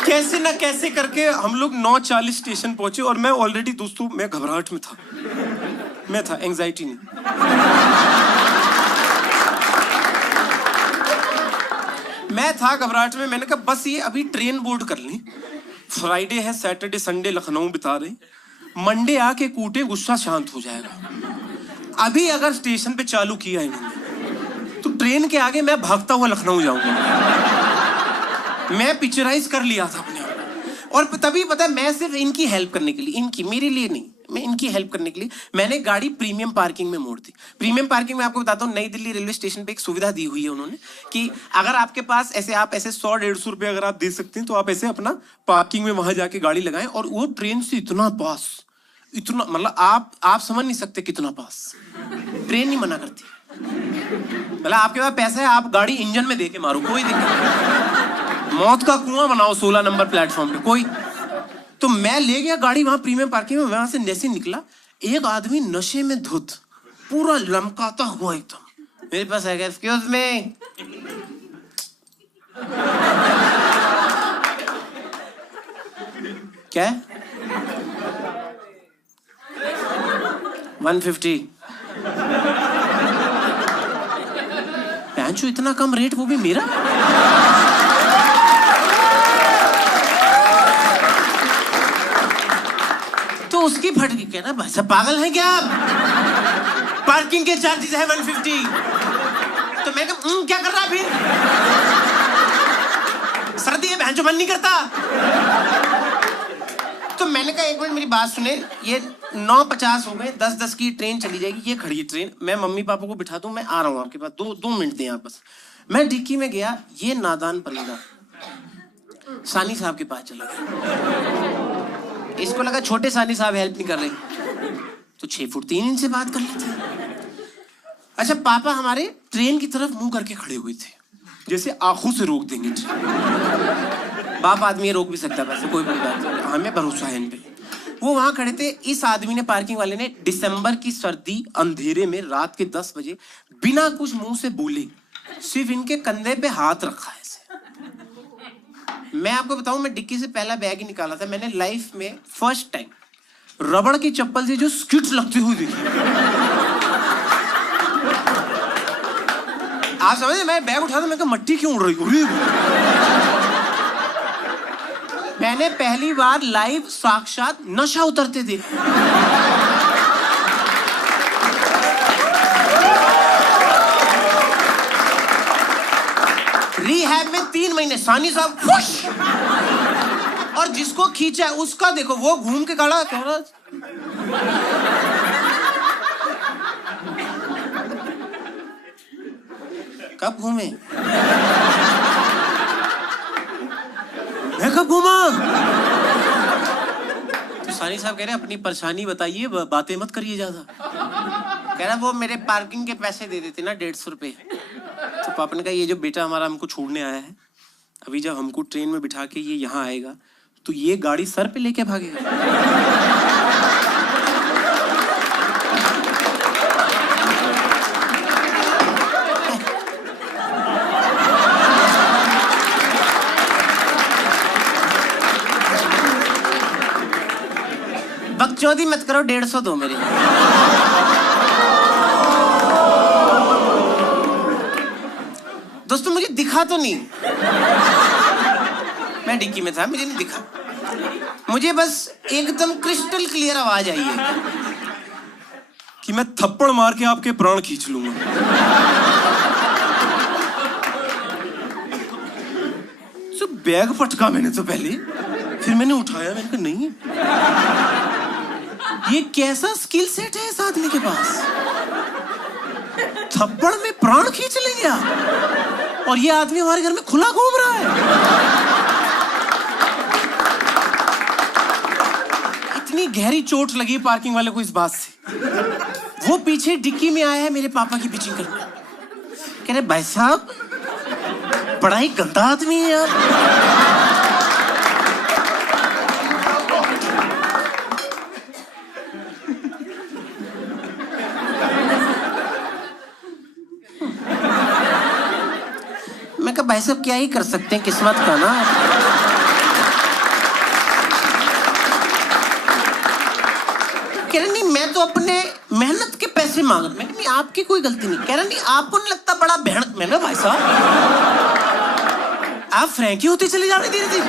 कैसे ना कैसे करके हम लोग 9:40 स्टेशन पहुंचे और मैं ऑलरेडी दोस्तों मैं घबराहट में था, मैं था, एंजाइटी नहीं। मैं था घबराहट में। मैंने कहा बस ये अभी ट्रेन बोर्ड कर ली, फ्राइडे है, सैटरडे संडे लखनऊ बिता रहे, मंडे आके कूटे, गुस्सा शांत हो जाएगा। अभी अगर स्टेशन पे चालू किया इन्होंने तो ट्रेन के आगे मैं भागता हुआ लखनऊ जाऊंगा। मैं पिक्चराइज कर लिया था अपने आप। और तभी पता है, मैं सिर्फ इनकी हेल्प करने के लिए, इनकी, मेरे लिए नहीं, मैं इनकी हेल्प करने के लिए मैंने गाड़ी प्रीमियम पार्किंग में मोड़ दी। प्रीमियम पार्किंग में आपको बताता हूँ, नई दिल्ली रेलवे स्टेशन पे एक सुविधा दी हुई है उन्होंने कि अगर आपके पास ऐसे, आप ऐसे 100-150 रुपए अगर आप दे सकते हैं तो आप ऐसे अपना पार्किंग में वहां जाके गाड़ी लगाएं। और वो ट्रेन से इतना पास, इतना मतलब आप समझ नहीं सकते कितना पास। ट्रेन नहीं मना करती, मतलब आपके पास पैसा है, आप गाड़ी इंजन में दे के मारो, कोई दिक्कत नहीं। मौत का कुआं बनाओ 16 नंबर प्लेटफॉर्म पे, कोई। तो मैं ले गया गाड़ी वहां प्रीमियम पार्किंग में। वहां से जैसे निकला, एक आदमी नशे में धुत, पूरा लमकाता हुआ एकदम मेरे पास आएगा, एक्सक्यूज मी, क्या 150? पैंचो इतना कम रेट, वो भी मेरा। तो उसकी फट गई, कहना भाई साहब पागल है क्या आप, पार्किंग के चार्जेस है 150। तो मैं कहा क्या कर रहा है फिर, सर्दी है बहन जो मन नहीं करता। तो मैंने कहा एक मिनट मेरी बात सुने, ये 9:50 हो गए, 10:10 की ट्रेन चली जाएगी, ये खड़ी है ट्रेन, मैं मम्मी पापा को बिठा दूं, मैं आ रहा हूँ आपके पास, 2 मिनट दें आप बस। मैं डिक्की में गया, ये नादान परिंदा सानी साहब के पास चला गया। इसको लगा छोटे सानी साहब हेल्प नहीं कर रहे, तो 6 फुट 3 इंच से बात कर लेते। अच्छा, पापा हमारे ट्रेन की तरफ मुंह करके खड़े हुए थे, जैसे आंखों से रोक देंगे। बाप आदमी रोक भी सकता है, वैसे कोई बड़ी बात नहीं, हमें भरोसा है इन पे। वो वहां खड़े थे। इस आदमी ने, पार्किंग वाले ने, दिसंबर की सर्दी अंधेरे में रात के 10 बजे बिना कुछ मुंह से बोले सिर्फ इनके कंधे पे हाथ रखा है। मैं आपको बताऊं, मैं डिक्की से पहला बैग ही निकाला था। मैंने लाइफ में फर्स्ट टाइम रबड़ की चप्पल से जो स्किट्स लगती हुई देखी। आप समझे, मैं बैग उठा था, मैं कहा मट्टी क्यों उड़ रही है। मैंने पहली बार लाइव साक्षात नशा उतरते देखा। रिहैब में 3 महीने, सानी साहब खुश। और जिसको खींचा है उसका देखो, वो घूम के खड़ा कह रहा, कब घूमे, मैं कब घूमा, सानी साहब कह रहे अपनी परेशानी बताइए, बातें मत करिए ज्यादा। कह रहा वो मेरे पार्किंग के पैसे दे देते ना 150 रुपए। तो पापा ने कहा ये जो बेटा हमारा हमको छोड़ने आया है, अभी जब हमको ट्रेन में बिठा के ये यहाँ आएगा तो ये गाड़ी सर पे लेके भागेगा। बकचोदी मत करो, 150 दो मेरे। दोस्तों मुझे दिखा तो नहीं, मैं डिक्की में था, मुझे नहीं दिखा। मुझे बस एकदम क्रिस्टल क्लियर आवाज आई है कि मैं थप्पड़ मार के आपके प्राण खींच लूंगा। तो बैग पटका मैंने तो पहले, फिर मैंने उठाया, मैंने कहा नहीं ये कैसा स्किल सेट है इस आदमी के पास, थप्पड़ में प्राण खींच लेंगे आप, और ये आदमी हमारे घर में खुला घूम रहा है। इतनी गहरी चोट लगी पार्किंग वाले को इस बात से। वो पीछे डिक्की में आया है मेरे पापा की पिचिंग करने, कह रहे भाई साहब बड़ा ही गंदा आदमी है यार। मैं कहा भाई साहब क्या ही कर सकते हैं, किस्मत का ना। कह रहे नहीं मैं तो अपने मेहनत के पैसे मांग रहा। मैं नहीं आपकी कोई गलती नहीं। कह रहा नहीं आपको नहीं लगता बड़ा भयानक। मैंने भाई साहब आप फ्रैंकी होते चले जा रहे धीरे धीरे,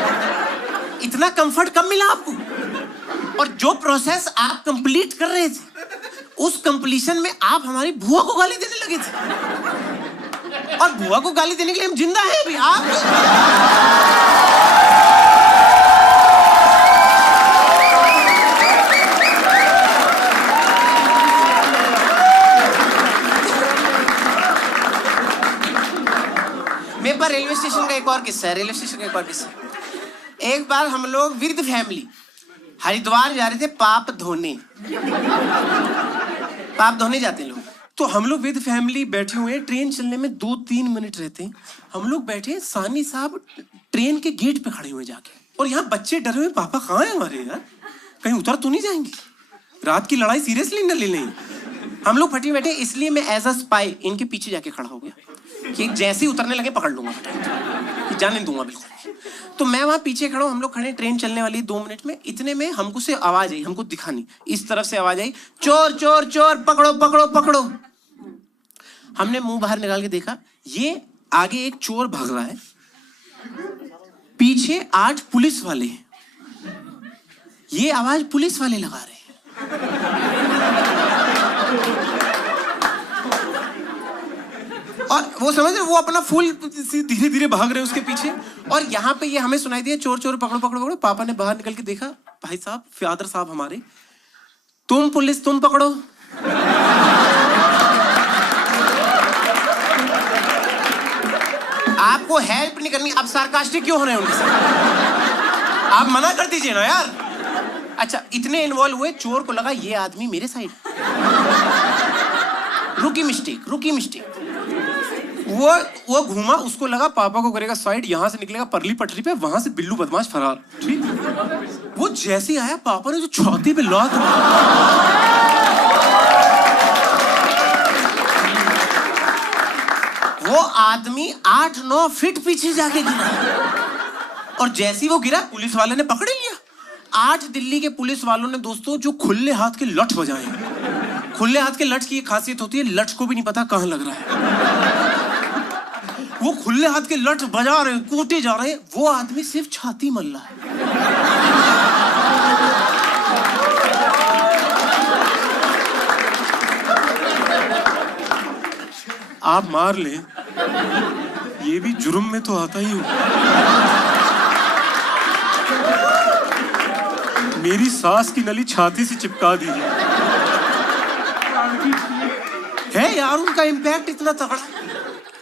इतना कंफर्ट कब मिला आपको? और जो प्रोसेस आप कंप्लीट कर रहे थे उस कंप्लीशन में आप हमारी बुआ को गाली देने लगे थे, और बुआ को गाली देने के लिए हम जिंदा हैं अभी। आप मेरे पास रेलवे स्टेशन का एक और किस्सा है। रेलवे स्टेशन का एक और किस्सा। एक बार हम लोग विद फैमिली हरिद्वार जा रहे थे पाप धोने। पाप धोने जाते हैं लोग। तो हम लोग विद फैमिली बैठे हुए हैं, ट्रेन चलने में 2-3 मिनट रहते हैं। हम लोग बैठे, सानी साहब ट्रेन के गेट पे खड़े हुए जाके, और यहाँ बच्चे डरे हुए, पापा कहाँ हैं हमारे यार, कहीं उतर तो नहीं जाएंगे, रात की लड़ाई सीरियसली न ले लें। हम लोग फटी बैठे, इसलिए मैं एज अ स्पाई इनके पीछे जाके खड़ा हो गया कि जैसे ही उतरने लगे पकड़ लूंगा, कि जाने दूंगा बिल्कुल। तो मैं वहां पीछे खड़ा हूं, हम लोग खड़े, ट्रेन चलने वाली 2 मिनट में। इतने में हमको से आवाज आई, हमको दिखा नहीं, इस तरफ से आवाज आई, चोर चोर चोर, पकड़ो पकड़ो पकड़ो। हमने मुंह बाहर निकाल के देखा, ये आगे एक चोर भाग रहा है, पीछे 8 पुलिस वाले हैं। ये आवाज पुलिस वाले लगा रहे हैं, और वो समझ रहे, वो अपना फुल धीरे धीरे भाग रहे हैं उसके पीछे। और यहाँ पे ये हमें सुनाई दिया, चोर चोर पकड़ो पकड़ो पकड़ो। पापा ने बाहर निकल के देखा, भाई साहब फादर साहब हमारे, तुम पुलिस तुम पकड़ो। आपको हेल्प नहीं करनी, आप सार्कास्टिक क्यों हो रहे हैं उनके साथ? आप मना कर दीजिए ना यार। अच्छा, इतने इन्वॉल्व हुए, चोर को लगा ये आदमी मेरे साइड। रुकी मिस्टेक। वो घूमा, उसको लगा पापा को करेगा साइड, यहां से निकलेगा परली पटरी पे, वहां से बिल्लू बदमाश फरार। ठीक, वो जैसे आया, पापा ने जो छाती पे लात, वो आदमी 8-9 फीट पीछे जाके गिरा, और जैसे ही वो गिरा पुलिस वाले ने पकड़ लिया। 8 दिल्ली के पुलिस वालों ने दोस्तों जो खुले हाथ के लठ बजाए। खुले हाथ के लठ की एक खासियत होती है, लठ को भी नहीं पता कहां लग रहा है। वो खुले हाथ के लठ बजा रहे, कूटे जा रहे, वो आदमी सिर्फ छाती मल रहा है। आप मार ले, ये भी जुर्म में तो आता ही हो। मेरी सांस की नली छाती से चिपका दी है यार, उनका इम्पैक्ट इतना तगड़ा।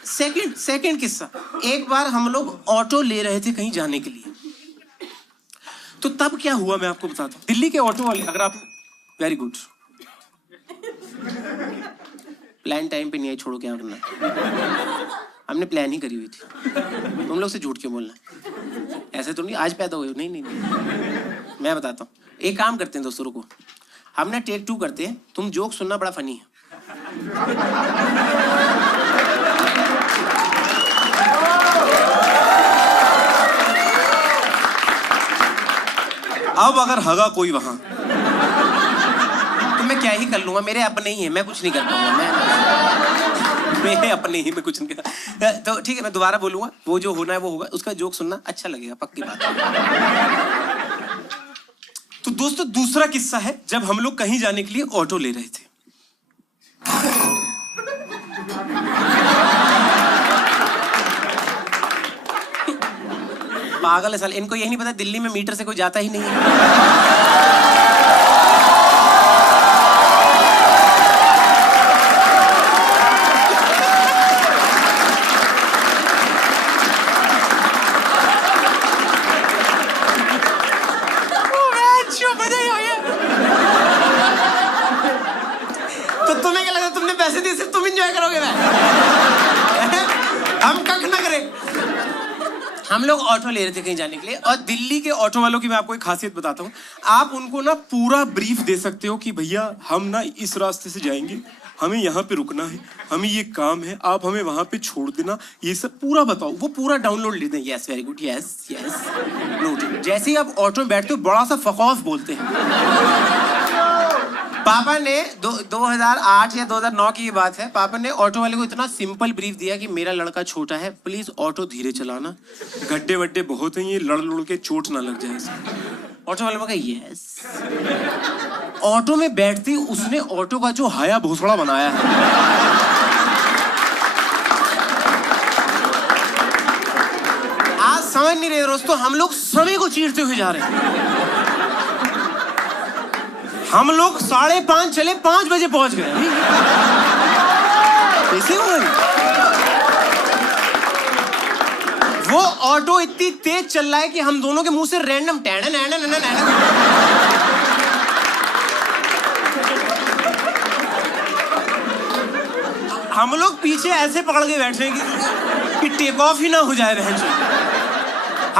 सेकंड किस्सा। एक बार हम लोग ऑटो ले रहे थे कहीं जाने के लिए, तो तब क्या हुआ मैं आपको बताता हूँ। दिल्ली के ऑटो वाले, अगर आप, वेरी गुड, प्लान टाइम पे नहीं आई, छोड़ो क्या करना, हमने प्लान ही करी हुई थी। तुम लोग से झूठ क्यों बोलना, ऐसे तो नहीं आज पैदा हुए, नहीं नहीं नहीं, मैं बताता हूँ। एक काम करते हैं दोस्तों, रुको, हम ना टेक 2 करते हैं, तुम जोक सुनना, बड़ा फनी है। अब अगर हगा कोई वहां तो मैं क्या ही कर लूंगा, मेरे अपने ही है, मैं कुछ नहीं कर पाऊंगा, मेरे अपने ही, मैं कुछ नहीं कर। तो ठीक है, मैं दोबारा बोलूंगा, वो जो होना है वो होगा, उसका जोक सुनना अच्छा लगेगा, पक्की बात है। तो दोस्तों दूसरा किस्सा है, जब हम लोग कहीं जाने के लिए ऑटो ले रहे थे। पागल है साल, इनको यही नहीं पता दिल्ली में मीटर से कोई जाता ही नहीं है। तो तुम्हें क्या लगता, तुमने पैसे दिए सिर्फ तुम एंजॉय करोगे, मैं हम कख ना करें। हम लोग ऑटो ले रहे थे कहीं जाने के लिए, और दिल्ली के ऑटो वालों की मैं आपको एक खासियत बताता हूँ। आप उनको ना पूरा ब्रीफ दे सकते हो कि भैया हम ना इस रास्ते से जाएंगे, हमें यहाँ पे रुकना है, हमें ये काम है, आप हमें वहां पे छोड़ देना, ये सब पूरा बताओ। वो पूरा डाउनलोड लेते हैं, yes very good, yes yes note. जैसे ही आप ऑटो में बैठते हो, बड़ा सा फकौफ बोलते हैं। पापा ने 2008 या 2009 की ये बात है, पापा ने ऑटो वाले को इतना सिंपल ब्रीफ दिया कि मेरा लड़का छोटा है, प्लीज ऑटो धीरे चलाना, गड्ढे वड्डे बहुत हैं, ये लड़ लड़ के चोट ना लग जाए इसे। ऑटो वाले ने कहा यस। ऑटो में बैठती उसने ऑटो का जो हाया भोसड़ा बनाया है, आज समझ नहीं रहे दोस्तों, हम लोग समय को चीरते हुए जा रहे हैं। हम लोग 5:30 चले, 5 बजे पहुंच गए। कैसे हुआ? वो ऑटो इतनी तेज चल रहा है कि हम दोनों के मुंह से रैंडम टैन नैन नैन नैन। हम लोग पीछे ऐसे पकड़ के बैठे हैं कि टेक ऑफ ही ना हो जाए बहन से।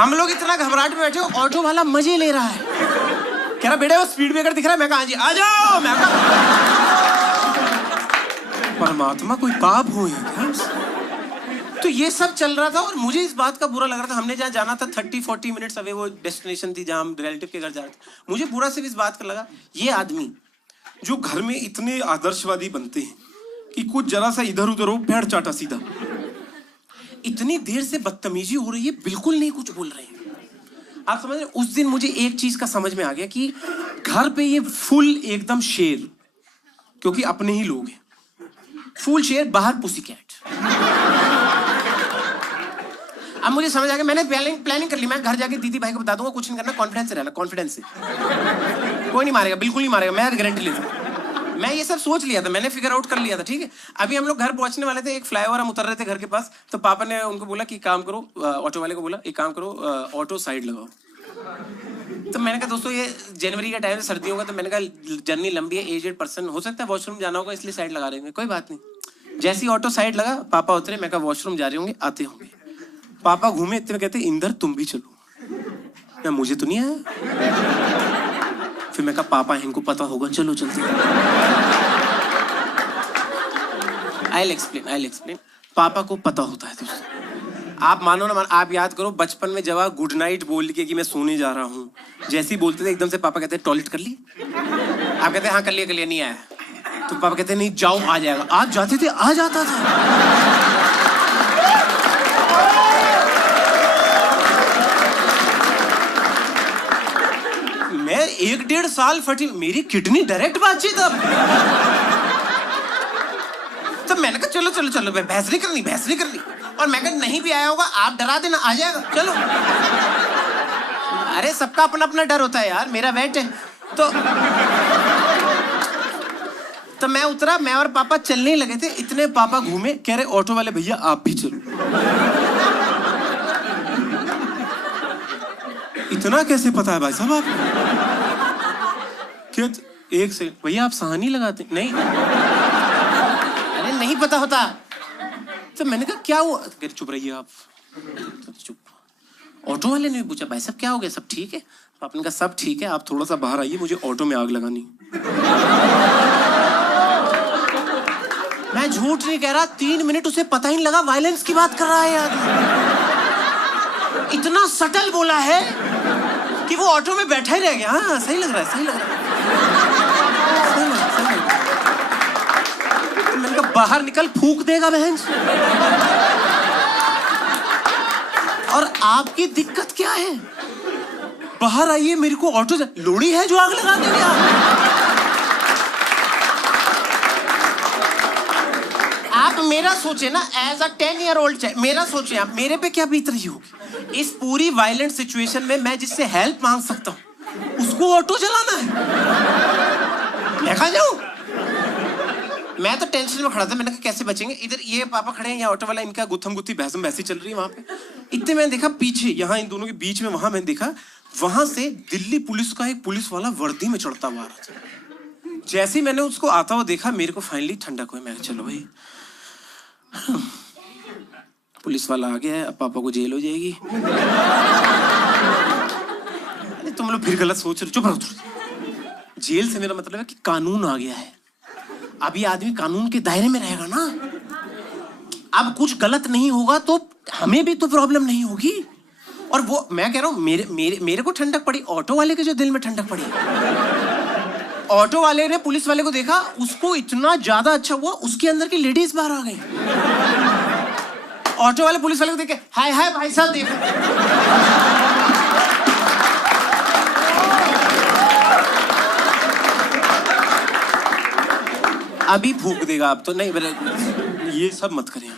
हम लोग इतना घबराहट में बैठे, ऑटो वाला मजे ले रहा है, कह रहा बेटा वो स्पीड ब्रेकर दिख रहा है, मैं कहा जी आ जाओ, मैं परमात्मा कोई पाप हुए हैं। तो ये सब चल रहा था और मुझे इस बात का बुरा लग रहा था। हमने जहाँ जाना था 30-40 मिनट्स अवे वो डेस्टिनेशन थी जहाँ हम रिलेटिव के घर जा रहे थे। मुझे बुरा सिर्फ इस बात का लगा, ये आदमी जो घर में इतने आदर्शवादी बनते हैं कि कुछ जरा सा इधर उधर हो पैर चाटा सीधा, इतनी देर से बदतमीजी हो रही है, बिल्कुल नहीं कुछ बोल रहे हैं। आप समझ रहे? उस दिन मुझे एक चीज का समझ में आ गया कि घर पे ये फुल एकदम शेर, क्योंकि अपने ही लोग हैं, फुल शेर, बाहर पुसी कैट। अब मुझे समझ आ गया, मैंने प्लानिंग कर ली, मैं घर जाके दीदी भाई को बता दूंगा, कुछ नहीं करना, कॉन्फिडेंस से रहना, कॉन्फिडेंस से, कोई नहीं मारेगा, बिल्कुल नहीं मारेगा, मैं गारंटी लेता हूं। मैं ये सब सोच लिया था, मैंने फिगर आउट कर लिया था, ठीक है। अभी हम लोग घर पहुंचने वाले थे, एक फ्लाईओवर हम उतर रहे थे घर के पास, तो पापा ने उनको बोला कि काम करो, ऑटो वाले को बोला एक काम करो, ऑटो साइड लगाओ। तो मैंने कहा दोस्तों ये जनवरी का टाइम है, सर्दियों का, तो मैंने कहा जर्नी लंबी है, एजेड पर्सन हो सकता है वॉशरूम जाना होगा, इसलिए साइड लगा रहे हैं, कोई बात नहीं। जैसे ही ऑटो साइड लगा, पापा उतरे, मैं कहा वॉशरूम जा रहे होंगे, आते होंगे। पापा घूमे, इतने कहते इंदर तुम भी चलो, या मुझे तो नहीं आया। फिर मैं कहा पापा इनको पता होगा, चलो चलते। I'll explain। पापा को पता होता है दोस्तों, आप मानो ना मान, आप याद करो बचपन में जब आप गुड नाइट बोल के कि मैं सोने जा रहा हूँ, जैसे ही बोलते थे एकदम से पापा कहते हैं टॉयलेट कर ली, आप कहते हैं हाँ कर लिया नहीं आया, तो पापा कहते हैं नहीं जाओ आ जाएगा, आज जाते थे आ जाता था। मैं 1-1.5 साल फटी, मेरी किडनी डायरेक्ट बातचीत। अब तो मैंने कहा चलो चलो चलो, बहस नहीं करनी। और मैं कहा नहीं भी आया होगा आप डरा देना, आ जाएगा, चलो। अरे सबका अपना अपना डर होता है यार, मेरा वेट है। तो मैं उतरा, मैं और पापा चलने लगे थे, इतने पापा घूमे, कह रहे ऑटो वाले भैया आप भी चलो। इतना कैसे पता है भाई साहब आप? क्या? एक सेकंड भैया, आप सहानी लगाते नहीं? अरे नहीं पता होता। तो मैंने कहा क्या हुआ? चुप रहिए आप, चुप। ऑटो वाले ने भी पूछा भाई साहब क्या हो गया, सब ठीक है? आपने कहा सब ठीक है, आप थोड़ा सा बाहर आइए, मुझे ऑटो में आग लगानी। मैं झूठ नहीं कह रहा, 3 मिनट उसे पता ही नहीं लगा वायलेंस की बात कर रहा है यार। इतना सटल बोला है कि वो ऑटो में बैठा ही रह गया। हाँ सही लग रहा है, सही लग रहा है, सही लग रहा है, सही लग रहा है। मैंने कहा बाहर निकल, फूंक देगा बहन। और आपकी दिक्कत क्या है? बाहर आइए, मेरे को ऑटो लोड़ी है जो आग लगा देंगे आप मेरा सोचे ना, as a 10 year old child, मेरा सोचे आप, मेरे पे क्या बीत रही होगी इस पूरी वायलेंट सिचुएशन में। मैं जिससे हेल्प मांग सकता हूँ उसको ऑटो चलाना है। मैं कहाँ जाऊँ? मैं तो टेंशन में खड़ा था, मैंने कहा कैसे बचेंगे। इधर ये पापा खड़े हैं, या ऑटो वाला, इनका गुत्थम गुत्थी बहसम बहसी चल रही है वहां पे। इतने मैंने देखा पीछे, यहाँ इन दोनों के बीच में, वहां मैंने देखा वहां से दिल्ली पुलिस का एक पुलिस वाला वर्दी में चढ़ता हुआ आ रहा था। जैसे ही मैंने उसको आता हुआ देखा, मेरे को फाइनली ठंडक हुई। मैं चलो भाई, पुलिस वाला आ गया है, अब पापा को जेल हो जाएगी। अरे तुम लोग फिर गलत सोच रहे, चुप रहो। जेल से मेरा मतलब है कि कानून आ गया है, अब ये आदमी कानून के दायरे में रहेगा ना। अब कुछ गलत नहीं होगा तो हमें भी तो प्रॉब्लम नहीं होगी। और वो मैं कह रहा हूं, मेरे को ठंडक पड़ी, ऑटो वाले के जो दिल में ठंडक पड़ी। ऑटो वाले ने पुलिस वाले को देखा, उसको इतना ज्यादा अच्छा हुआ, उसके अंदर की लेडीज बाहर आ गई। ऑटो वाले पुलिस वाले को देखे, हाय हाय भाई साहब देखो। अभी फूंक देगा आप तो नहीं, ये सब मत करें।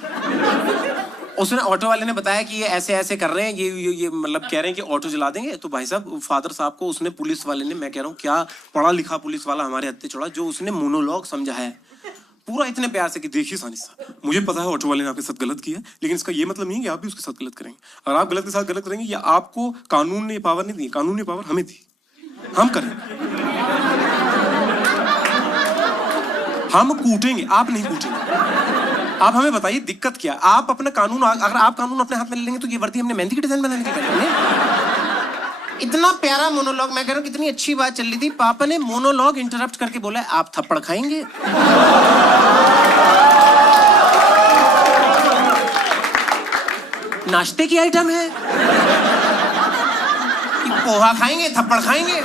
उसने, ऑटो वाले ने बताया कि ये ऐसे ऐसे कर रहे हैं, ये मतलब कह रहे हैं कि ऑटो जला देंगे। तो भाई साहब, फादर साहब को उसने, पुलिस वाले ने, मैं कह रहा हूँ क्या पढ़ा लिखा पुलिस वाला हमारे हत्थे चढ़ा, जो उसने मोनोलॉग समझा है पूरा इतने प्यार से कि देखिए सानी साहब, मुझे पता है ऑटो वाले ने आपके साथ गलत किया, लेकिन इसका ये मतलब नहीं है कि आप भी उसके साथ गलत करेंगे। अगर आप गलत के साथ गलत करेंगे, या आपको कानून ने पावर नहीं दी, कानून ने पावर हमें दी, हम करेंगे। हम कूटेंगे, आप नहीं कूटेंगे। आप हमें बताइए दिक्कत क्या? आप अपना कानून, अगर आप कानून अपने हाथ में ले लेंगे तो ये वर्दी हमने मेहंदी की डिजाइन बनाने की करनी है। इतना प्यारा मोनोलॉग, मैं कह रहा हूँ कितनी अच्छी बात चल रही थी, पापा ने मोनोलॉग इंटरप्ट करके बोला, आप थप्पड़ खाएंगे। नाश्ते की आइटम है, पोहा खाएंगे, थप्पड़ खाएंगे।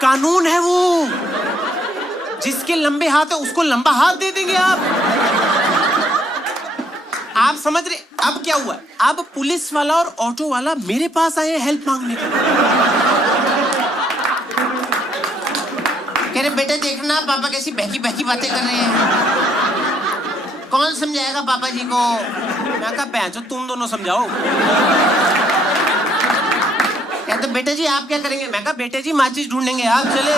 कानून है वो, जिसके लंबे हाथ है उसको लंबा हाथ दे देंगे आप समझ रहे? अब क्या हुआ, अब पुलिस वाला और ऑटो वाला मेरे पास आए हेल्प मांगने। कह रहे बेटे देखना पापा कैसी बहकी बहकी बातें कर रहे हैं, कौन समझाएगा पापा जी को? मैं कहा पैंचो तुम दोनों समझाओ। कहते तो बेटे जी आप क्या करेंगे? मैं कहा बेटे जी माचिस ढूंढेंगे, आप चले।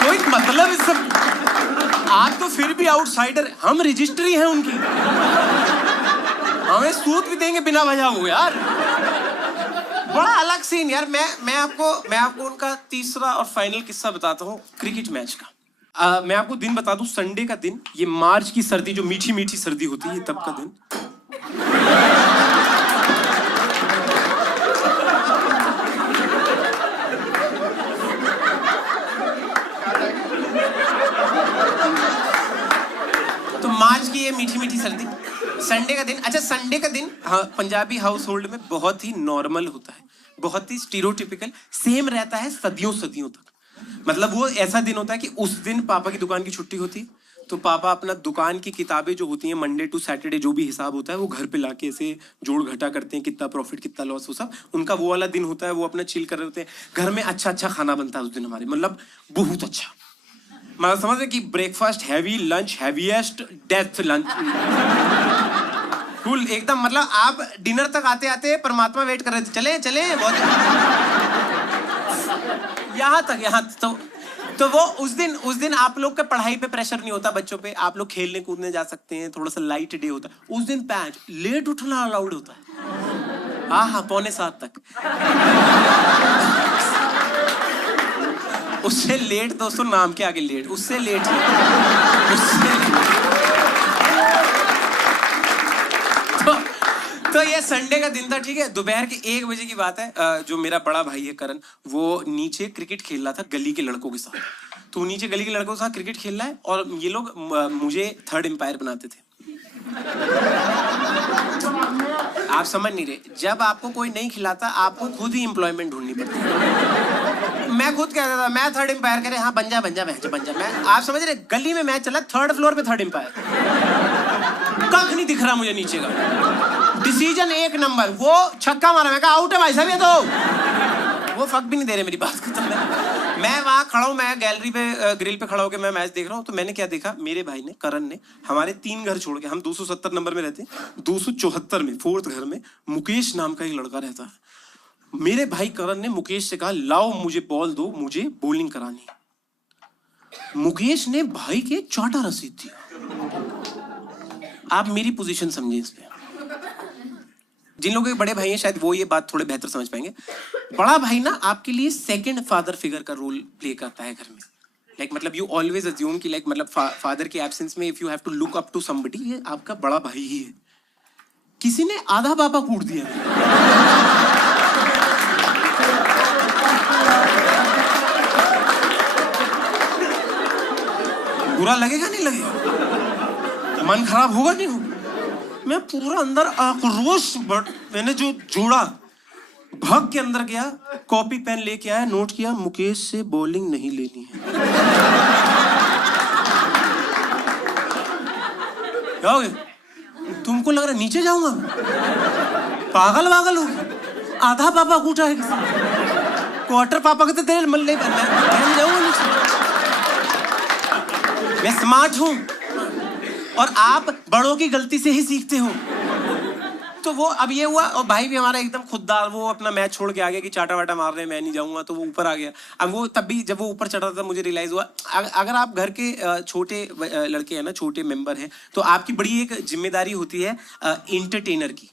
कोई मतलब इस सब, आप तो फिर भी आउटसाइडर, हम रजिस्ट्री हैं उनकी, हमें सूद भी देंगे बिना वजह हो यार। बड़ा अलग सीन यार। मैं आपको उनका तीसरा और फाइनल किस्सा बताता हूँ क्रिकेट मैच का। मैं आपको दिन बता दूं, संडे का दिन, ये मार्च की सर्दी, जो मीठी मीठी सर्दी होती है, तब का दिन। तो मार्च की ये मीठी मीठी सर्दी, संडे का दिन। अच्छा संडे का दिन, हाँ, पंजाबी हाउस होल्ड में बहुत ही नॉर्मल होता है, बहुत ही स्टीरियोटिपिकल, सेम रहता है सदियों सदियों तक। मतलब वो ऐसा दिन होता है कि उस दिन पापा की दुकान की छुट्टी होती है, तो पापा अपना दुकान की किताबें जो होती हैं मंडे टू सैटरडे, जो भी हिसाब होता है वो घर पे लाके ऐसे जोड़ घटा करते हैं, कितना प्रॉफिट कितना लॉस, वो सब उनका वो वाला दिन होता है। वो अपना चिल कर रहे होते हैं, घर में अच्छा अच्छा खाना बनता है उस दिन हमारे, मतलब बहुत अच्छा। मतलब समझ रहे कि breakfast heavy, lunch heaviest, death lunch full एकदम। मतलब आप डिनर तक आते आते परमात्मा वेट कर रहे थे, चले चले बहुत यहाँ तक तो वो उस दिन आप लोग का पढ़ाई पे प्रेशर नहीं होता बच्चों पे, आप लोग खेलने कूदने जा सकते हैं, थोड़ा सा लाइट डे होता है। उस दिन पैच लेट उठना अलाउड होता है। हाँ 6:45 तक। उससे लेट दोस्तों नाम के आगे लेट, उससे लेट तो ये संडे का दिन था, ठीक है। दोपहर के 1 बजे की बात है। जो मेरा बड़ा भाई है करण, वो नीचे क्रिकेट खेल रहा था गली के लड़कों के साथ। तो नीचे गली के लड़कों के साथ क्रिकेट खेल रहा है और ये लोग मुझे थर्ड एम्पायर बनाते थे। आप समझ नहीं रहे, जब आपको कोई नहीं खिलाता आपको खुद ही एम्प्लॉयमेंट ढूंढनी पड़ती है। मैं खुद कहता था मैं थर्ड एम्पायर करे, हाँ बन जा बन जा मैं, आप समझ रहे, गली में मैच चला, 3rd फ्लोर पे थर्ड एम्पायर। कख नहीं दिख रहा मुझे नीचे का। डिसीजन 1 नंबर, वो छक्का मारा, मैं कहा आउट है भाई साहब ये तो। वो फक भी नहीं दे रहे मेरी बात को। मैं वहां खड़ा हूँ, मैं गैलरी पे ग्रिल पे खड़ा होकर मैं मैच देख रहा हूँ। तो मैंने क्या देखा, मेरे भाई ने, करण ने, हमारे 3 घर छोड़ के, हम 270 नंबर में रहते हैं, 274 में 4th घर में मुकेश नाम का एक लड़का रहता है। मेरे भाई करण ने मुकेश से कहा लाओ मुझे बॉल दो, मुझे बॉलिंग करानी। मुकेश ने भाई के चाटा रसीद दिया। आप मेरी पोजीशन समझे इस पे। जिन लोगों के बड़े भाई हैं शायद वो ये बात थोड़े बेहतर समझ पाएंगे। बड़ा भाई ना आपके लिए सेकंड फादर फिगर का रोल प्ले करता है घर में। लाइक मतलब यू ऑलवेज अज्यूम कि लाइक मतलब फादर के एब्सेंस में if you have to look up to somebody, ये आपका बड़ा भाई ही है। किसी ने आधा पापा कूट दिया। बुरा लगेगा नहीं लगेगा, मन खराब होगा नहीं होगा। मैं पूरा अंदर आक्रोश, मैंने जो जोड़ा भाग के अंदर गया, कॉपी पेन लेके आया, नोट किया, मुकेश से बॉलिंग नहीं लेनी है। क्या हो गया? तुमको लग रहा नीचे जाऊंगा? पागल वागल हो, आधा पापा कूटा है, क्वार्टर पापा के तो तेरे मन नहीं मैं जाऊंगा नीचे। मैं स्मार्ट हूं और आप बड़ों की गलती से ही सीखते हो। तो वो अब ये हुआ, और भाई भी हमारा एकदम खुददार, वो अपना मैच छोड़ के आ गया कि चाटा वाटा मार रहे हैं, मैं नहीं जाऊंगा। तो वो ऊपर आ गया। अब वो तब भी जब वो ऊपर चढ़ रहा था मुझे रियलाइज हुआ, अगर आप घर के छोटे लड़के हैं ना, छोटे मेंबर हैं, तो आपकी बड़ी एक जिम्मेदारी होती है इंटरटेनर की।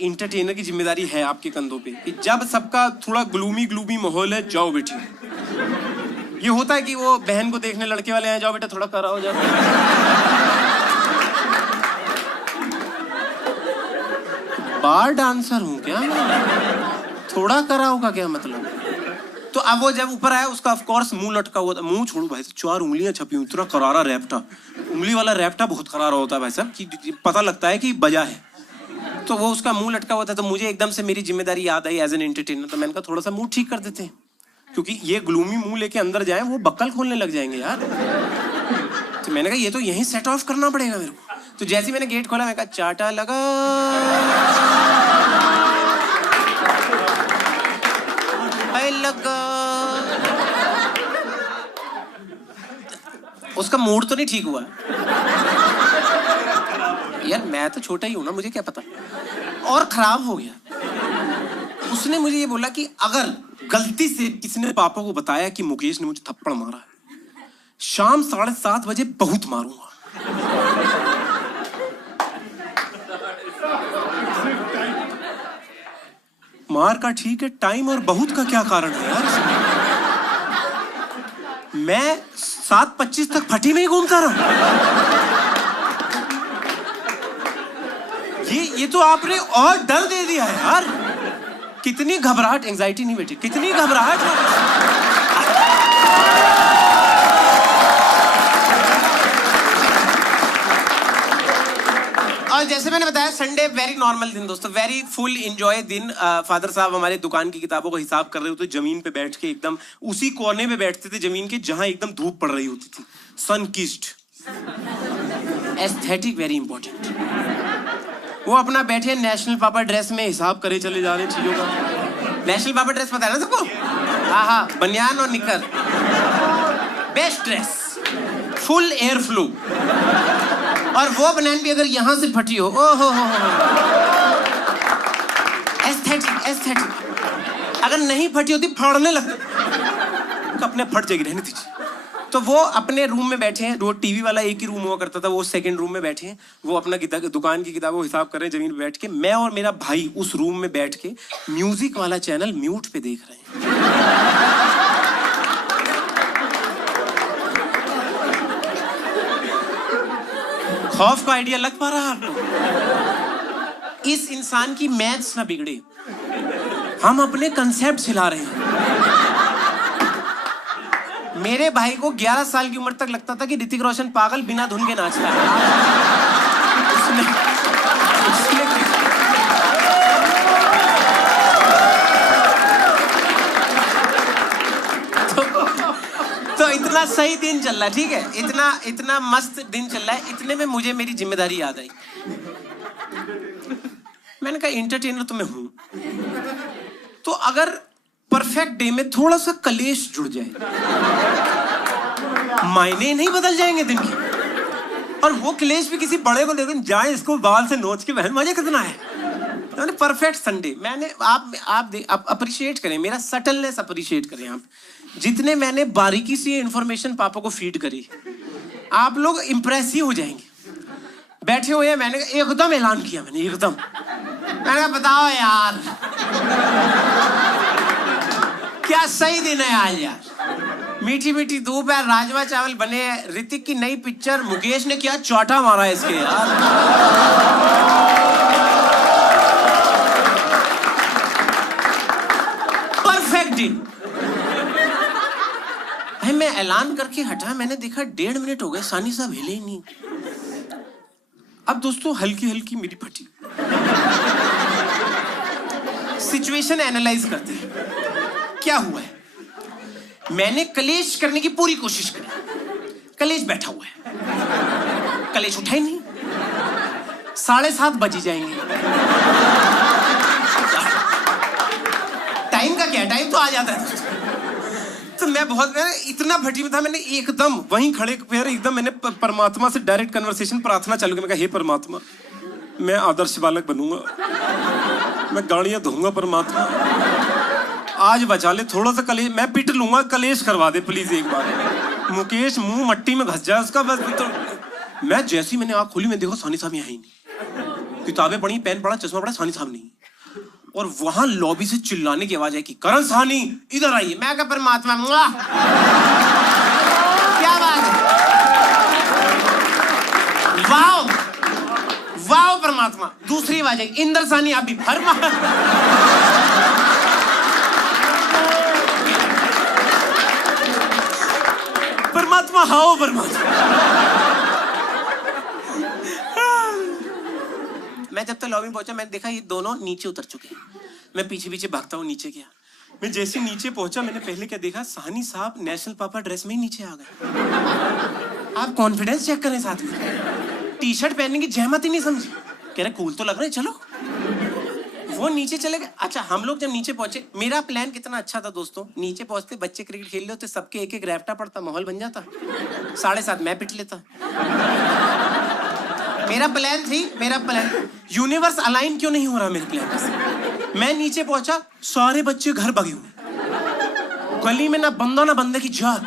इंटरटेनर की जिम्मेदारी है आपके कंधों पे कि जब सबका थोड़ा ग्लूमी माहौल है, जाओ बेटी। ये होता है कि वो बहन को देखने लड़के वाले हैं, जाओ बेटा थोड़ा करा हो जाओ। बार डांसर हूँ क्या मैं? थोड़ा करा होगा क्या मतलब? तो अब वो जब ऊपर आया, उसका ऑफ कोर्स मुंह लटका हुआ था। मुंह छोड़ो भाई साहब, 4 उंगलियां छपी हुई, इतना करारा रैप्टा। उंगली वाला रैप्टा बहुत करारा होता है भाई साहब, कि पता लगता है कि बजा है। तो वो उसका मुंह लटका हुआ था। तो मुझे एकदम से मेरी जिम्मेदारी याद आई एज एन एंटरटेनर। तो मैंने कहा थोड़ा सा मुंह ठीक कर देते हैं, क्योंकि ये ग्लूमी मुंह लेके अंदर जाए वो बक्कल खोलने लग जाएंगे यार। तो मैंने कहा ये तो यहीं सेट ऑफ करना पड़ेगा मेरे को। तो जैसे ही मैंने गेट खोला, मैं कहा चाटा लगा, लगा। उसका मूड तो नहीं ठीक हुआ यार, मैं तो छोटा ही हूं ना, मुझे क्या पता। और खराब हो गया। उसने मुझे ये बोला कि अगर गलती से किसी ने पापा को बताया कि मुकेश ने मुझे थप्पड़ मारा है, शाम 7:30 बजे बहुत मारूंगा। मार का ठीक है, टाइम और बहुत का क्या कारण है यार? मैं 7:25 तक फटी में ही घूमता रहा। ये तो आपने और डर दे दिया है यार। कितनी घबराहट, एंजाइटी नहीं बेटी, कितनी घबराहट। और जैसे मैंने बताया, संडे वेरी नॉर्मल दिन दोस्तों, वेरी फुल एंजॉय दिन। फादर साहब हमारे दुकान की किताबों का हिसाब कर रहे होते, जमीन पे बैठ के एकदम उसी कोने में बैठते थे जमीन के जहां एकदम धूप पड़ रही होती थी। सन किस्ड, एस्थेटिक वेरी इंपॉर्टेंट। वो अपना बैठे नेशनल पापा ड्रेस में हिसाब करे चले जा रहे चीजों का। नेशनल पापा ड्रेस पता है ना सबको? हाँ, बनियान और निकर, best dress, full air flow. और वो बनियान भी अगर यहां से फटी हो, ओ हो, एस्थेटिक। अगर नहीं फटी होती फाड़ने लगती। ट्रंक अपने फट जाएगी, रहने दीजिए। तो वो अपने रूम में बैठे हैं, वो टीवी वाला एक ही रूम हुआ करता था, वो सेकंड रूम में बैठे हैं, वो अपना दुकान की किताबों हिसाब कर रहे हैं जमीन पे बैठ के। मैं और मेरा भाई उस रूम में बैठ के म्यूजिक वाला चैनल म्यूट पे देख रहे हैं। खौफ का आइडिया लग पा रहा है आपको? इस इंसान की मैथ्स ना बिगड़े, हम अपने कंसेप्ट हिला रहे हैं। मेरे भाई को 11 साल की उम्र तक लगता था कि ऋतिक रोशन पागल बिना धुन के नाचता है। तो इतना सही दिन चल रहा है, ठीक है, इतना मस्त दिन चल रहा है। इतने में मुझे मेरी जिम्मेदारी याद आई। मैंने कहा इंटरटेनर तो मैं हूं, तो अगर परफेक्ट डे में थोड़ा सा कलेश जुड़ जाए, मायने नहीं बदल जाएंगे दिन के। और वो कलेश भी किसी बड़े को लेकर जाए, इसको बाल से नोच के बहन, मजे कितना है। मैंने परफेक्ट संडे, मैंने आप अप्रिशिएट करें, मेरा सटलनेस अप्रिशिएट करें आप। जितने मैंने बारीकी से इंफॉर्मेशन पापा को फीड करी, आप लोग इंप्रेस ही हो जाएंगे। बैठे हुए हैं, मैंने एकदम ऐलान किया, मैंने कहा बताओ यार क्या सही दिन है आज यार। मीठी मीठी धूप है, राजमा चावल बने हैं, ऋतिक की नई पिक्चर, मुकेश ने क्या चौटा मारा है इसके यार। परफेक्ट दिन। भाई मैं ऐलान करके हटा, मैंने देखा 1.5 मिनट हो गए, सानी साहब हिले ही नहीं। अब दोस्तों हल्की हल्की मेरी फटी। सिचुएशन एनालाइज करते हैं, क्या हुआ है। मैंने कलेश करने की पूरी कोशिश करी, कलेश बैठा हुआ है, कलेश उठा ही नहीं। 7:30 बज जाएंगे, टाइम का क्या, टाइम तो आ जाता है। तो मैं इतना भट्टी में था, मैंने एकदम वहीं खड़े पैर एकदम मैंने परमात्मा से डायरेक्ट कन्वर्सेशन, प्रार्थना चालू की। मैं कहा हे परमात्मा, मैं आदर्श बालक बनूंगा, मैं गाड़ियां धोऊंगा, परमात्मा आज बचा ले, थोड़ा सा कलेश, मैं पिट लूंगा, कलेश करवा दे प्लीज एक बार। मुकेश मुंह मट्टी में घस जाए उसका बस। तो मैं जैसी मैंने आँख खोली, मैं देखो सानी साहब यहाँ ही नहीं, किताबें पढ़ी, पेन पढ़ा, चश्मा पढ़ा, सानी साहब नहीं। और वहां लॉबी से चिल्लाने की आवाज आई कि करण साहनी इधर आइए। मैं कहा परमात्मा क्या बात है, वाओ वाओ परमात्मा। दूसरी आवाज आई इंदर साहनी आप भी फरमा। परमात्मा हाओ परमात्मा। मैं जब तक लॉबी में पहुंचा, मैंने देखा ये दोनों नीचे उतर चुके हैं। मैं पीछे पीछे भागता हूँ नीचे गया। मैं जैसे नीचे पहुंचा, मैंने पहले क्या देखा, साहनी साहब नेशनल पापा ड्रेस में ही नीचे आ गए। आप कॉन्फिडेंस चेक करें, साथ में टी शर्ट पहनने की जहमत ही नहीं समझी। कह रहे कूल तो लग रहे, चलो। वो नीचे चले गए। अच्छा, हम लोग जब नीचे पहुंचे, मेरा प्लान कितना अच्छा था दोस्तों। नीचे पहुंचते बच्चे क्रिकेट खेल रहे होते, सबके एक एक रैप्टा पड़ता, माहौल बन जाता। 7:30 मैं पिट लेता। मेरा प्लान यूनिवर्स अलाइन क्यों नहीं हो रहा मेरे प्लान से। मैं नीचे पहुंचा, सारे बच्चे घर भागे हुए, गली में ना बंदा ना बंदे की जात।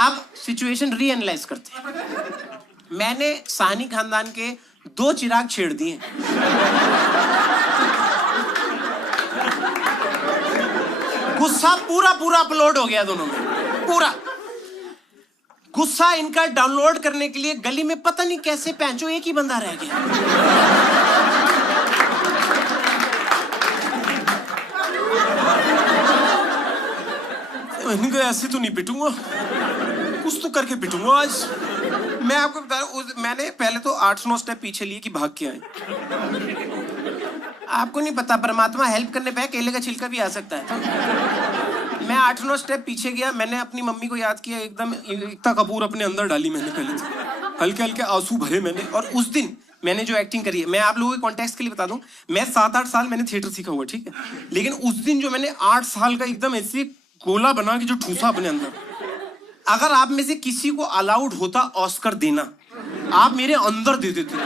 अब सिचुएशन री एनालाइज करते हैं। मैंने साहनी खानदान के 2 चिराग छेड़ दिए। गुस्सा पूरा अपलोड हो गया दोनों में, पूरा गुस्सा इनका डाउनलोड करने के लिए गली में पता नहीं कैसे पैंचो एक ही बंदा रह गया। इनको ऐसे तो नहीं पिटूंगा, कुछ तो करके पिटूंगा आज। मैं आपको बता रहा हूं, मैंने पहले तो 8-9 स्टेप पीछे लिए कि भाग के आए। आपको नहीं पता, परमात्मा हेल्प करने पे केले का छिलका भी आ सकता है। मैं 8-9 स्टेप पीछे गया। मैंने अपनी मम्मी को याद किया, एकदम एकता कपूर अपने अंदर डाली मैंने पहले से, हल्के हल्के आंसू भरे मैंने। और उस दिन मैंने जो एक्टिंग करी है, मैं आप लोगों के कॉन्टेक्स्ट के लिए बता दूं, मैं 7-8 साल मैंने थिएटर सीखा हुआ, ठीक है। लेकिन उस दिन जो मैंने 8 साल का एकदम ऐसे गोला बना के जो ठूसा अपने अंदर, अगर आप में से किसी को अलाउड होता ऑस्कर देना, आप मेरे अंदर दे देते।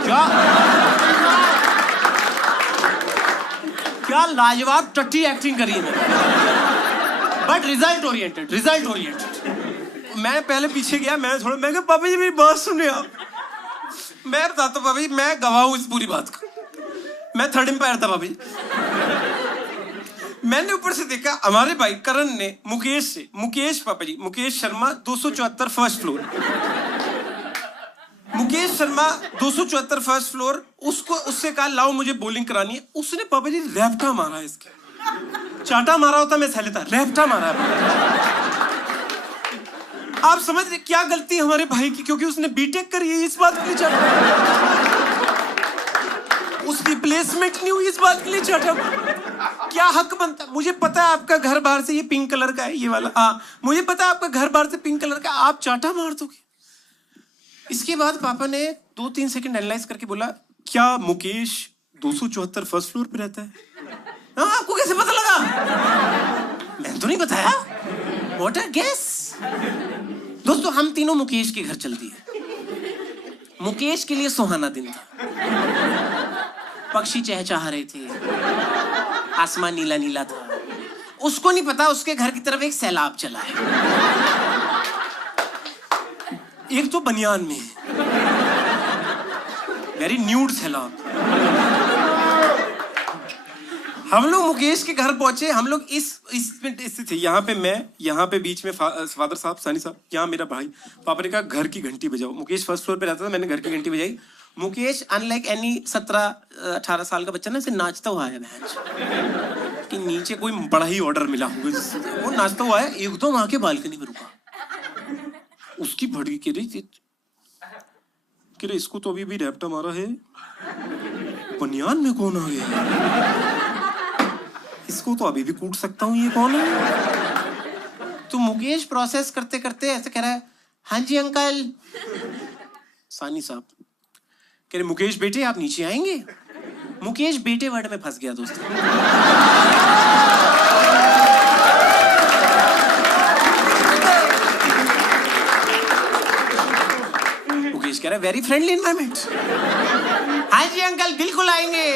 क्या लाजवाब टट्टी एक्टिंग करी है मैंने। But result oriented. मैं पहले पीछे गया, मैं कहा पापा जी मेरी बात सुनिए आप। मैं बताता हूँ पापा जी, मैं गवाह हूँ इस पूरी बात का। मैं थर्ड एम्पायर था पापा जी। मैंने ऊपर से देखा हमारे भाई करण ने मुकेश पापा ji, Mukesh Sharma 274 first floor. Mukesh Sharma 274 first floor, उससे कहा लाओ मुझे बॉलिंग करानी है। उसने पापा जी रैप्टा मारा इसके। चाटा मारा होता मैं सहलेता, रैप्टा मारा। आप समझ रहे क्या गलती हमारे भाई की, क्योंकि उसने बीटेक करी है इस बात के लिए चाटा। उसकी प्लेसमेंट नहीं हुई इस बात के लिए चाटा। क्या हक बनता? मुझे पता है आपका घर बाहर से ये पिंक कलर का है, ये वाला। हाँ मुझे पता है आपका घर बाहर से पिंक कलर का, आप चाटा मार दोगे। इसके बाद पापा ने 2-3 सेकंड एनालाइज करके बोला क्या मुकेश 274 फर्स्ट फ्लोर पे रहता है? हाँ आपको कैसे पता लगा? मैंने तो नहीं बताया। What a guess. दोस्तों हम तीनों मुकेश के घर चल दिए। मुकेश के लिए सुहाना दिन था। पक्षी चहचहा रहे थे, आसमान नीला नीला था। उसको नहीं पता उसके घर की तरफ एक सैलाब चला है। एक तो बनियान में, वेरी न्यूड सैलाब। हम लोग मुकेश के घर पहुंचे। हम लोग इस थे, यहाँ पे मैं, यहाँ पे बीच में फादर साहब, सानी साहब, यहाँ मेरा भाई। पापा ने कहा घर की घंटी बजाओ। मुकेश फर्स्ट फ्लोर पे रहता था, मैंने घर की घंटी बजाई। मुकेश अनलाइक एनी 17-18 साल का बच्चा ना, ऐसे नाचता हुआ है कि नीचे कोई बड़ा ही ऑर्डर मिला होगा। वो नाचता हुआ है, एकदम आके बालकनी में रुका। उसकी भड़की कह रही थी कि इसको तो अभी भी रैप्टा मारा है, बनियान में कौन आ गया? इसको तो अभी भी कूट सकता हूँ, ये कौन है? तो मुकेश प्रोसेस करते करते ऐसे कह रहा है, हाँ जी अंकल। सानी साहब कह रहे मुकेश बेटे आप नीचे आएंगे। मुकेश बेटे वर्ड में फंस गया दोस्तों। मुकेश कह रहा है वेरी फ्रेंडली एनवायरनमेंट। हाँ जी अंकल बिल्कुल आएंगे।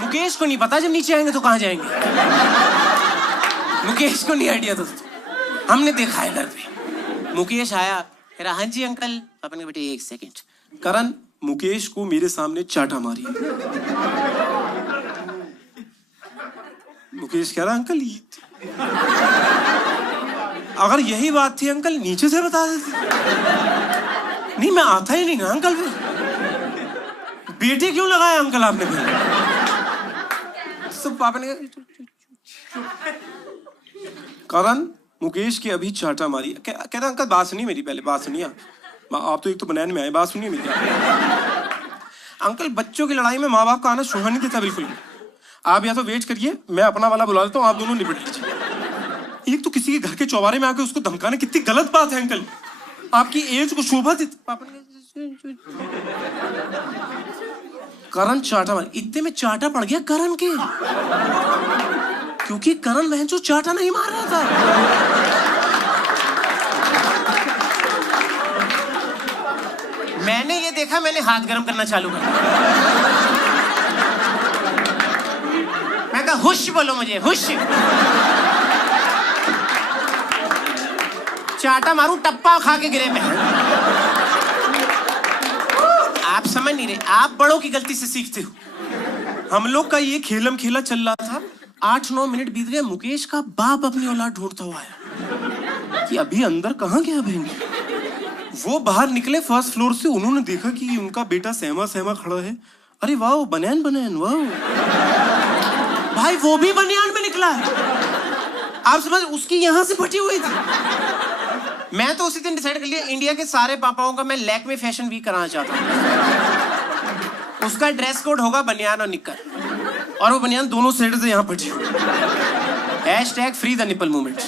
मुकेश को नहीं पता जब नीचे आएंगे तो कहां जाएंगे। मुकेश को नहीं आइडिया दोस्तों। हमने देखा है घर पे। मुकेश आया, कह रहा हाँ जी अंकल। अपने बेटे एक सेकंड। करण मुकेश को मेरे सामने चाटा मारी। मुकेश कह रहा अंकल अगर यही बात थी अंकल नीचे से बता देते। नहीं मैं आता ही नहीं ना अंकल। बेटे क्यों लगाया अंकल आपने? सब पापा ने करण मुकेश की अभी चाटा मारी। कहता अंकल बात सुनिए मेरी, पहले बात सुनिए। आप तो एक तो बनैन में आए, बात सुनिए मेरी। अंकल बच्चों की लड़ाई में माँ बाप का आना शोभा नहीं देता बिल्कुल। आप या तो वेट करिए, मैं अपना वाला बुला लेता हूँ, आप दोनों निपट लीजिए। एक तो किसी के घर के चौबारे में आके उसको धमकाना कितनी गलत बात है अंकल। आपकी एज को शोभा देती। पापा करण चाटा मार। इतने में चाटा पड़ गया करण के, क्योंकि करण बहन जो चाटा नहीं मार रहा था। मैंने ये देखा, मैंने हाथ गर्म करना चालू कर दिया। मैं कहा हुश बोलो मुझे, हुश। चाटा मारूं टप्पा खा के गिरे मैं। आप समझ नहीं रहे, आप बड़ों की गलती से सीखते हो। हम लोग का ये खेलम खेला चल रहा था। 8-9 मिनट बीत गए। मुकेश का बाप अपनी औलाद ढूंढता हुआ आया कि अभी अंदर कहाँ गया बहन। वो बाहर निकले फर्स्ट फ्लोर से, उन्होंने देखा कि उनका बेटा सहमा सहमा खड़ा है। अरे वाह बनियान बनियान वाह भाई, वो भी बनियान में निकला है। आप समझ, उसकी यहां से फटी हुई थी। मैं तो उसी दिन डिसाइड कर लिया इंडिया के सारे पापाओं का मैं लैक्मे फैशन वीक कराना चाहता हूँ। उसका ड्रेस कोड होगा बनियान और निक्कर, और वो बनियान दोनों साइड से यहाँ फटी हुई। #Free the nipple movement.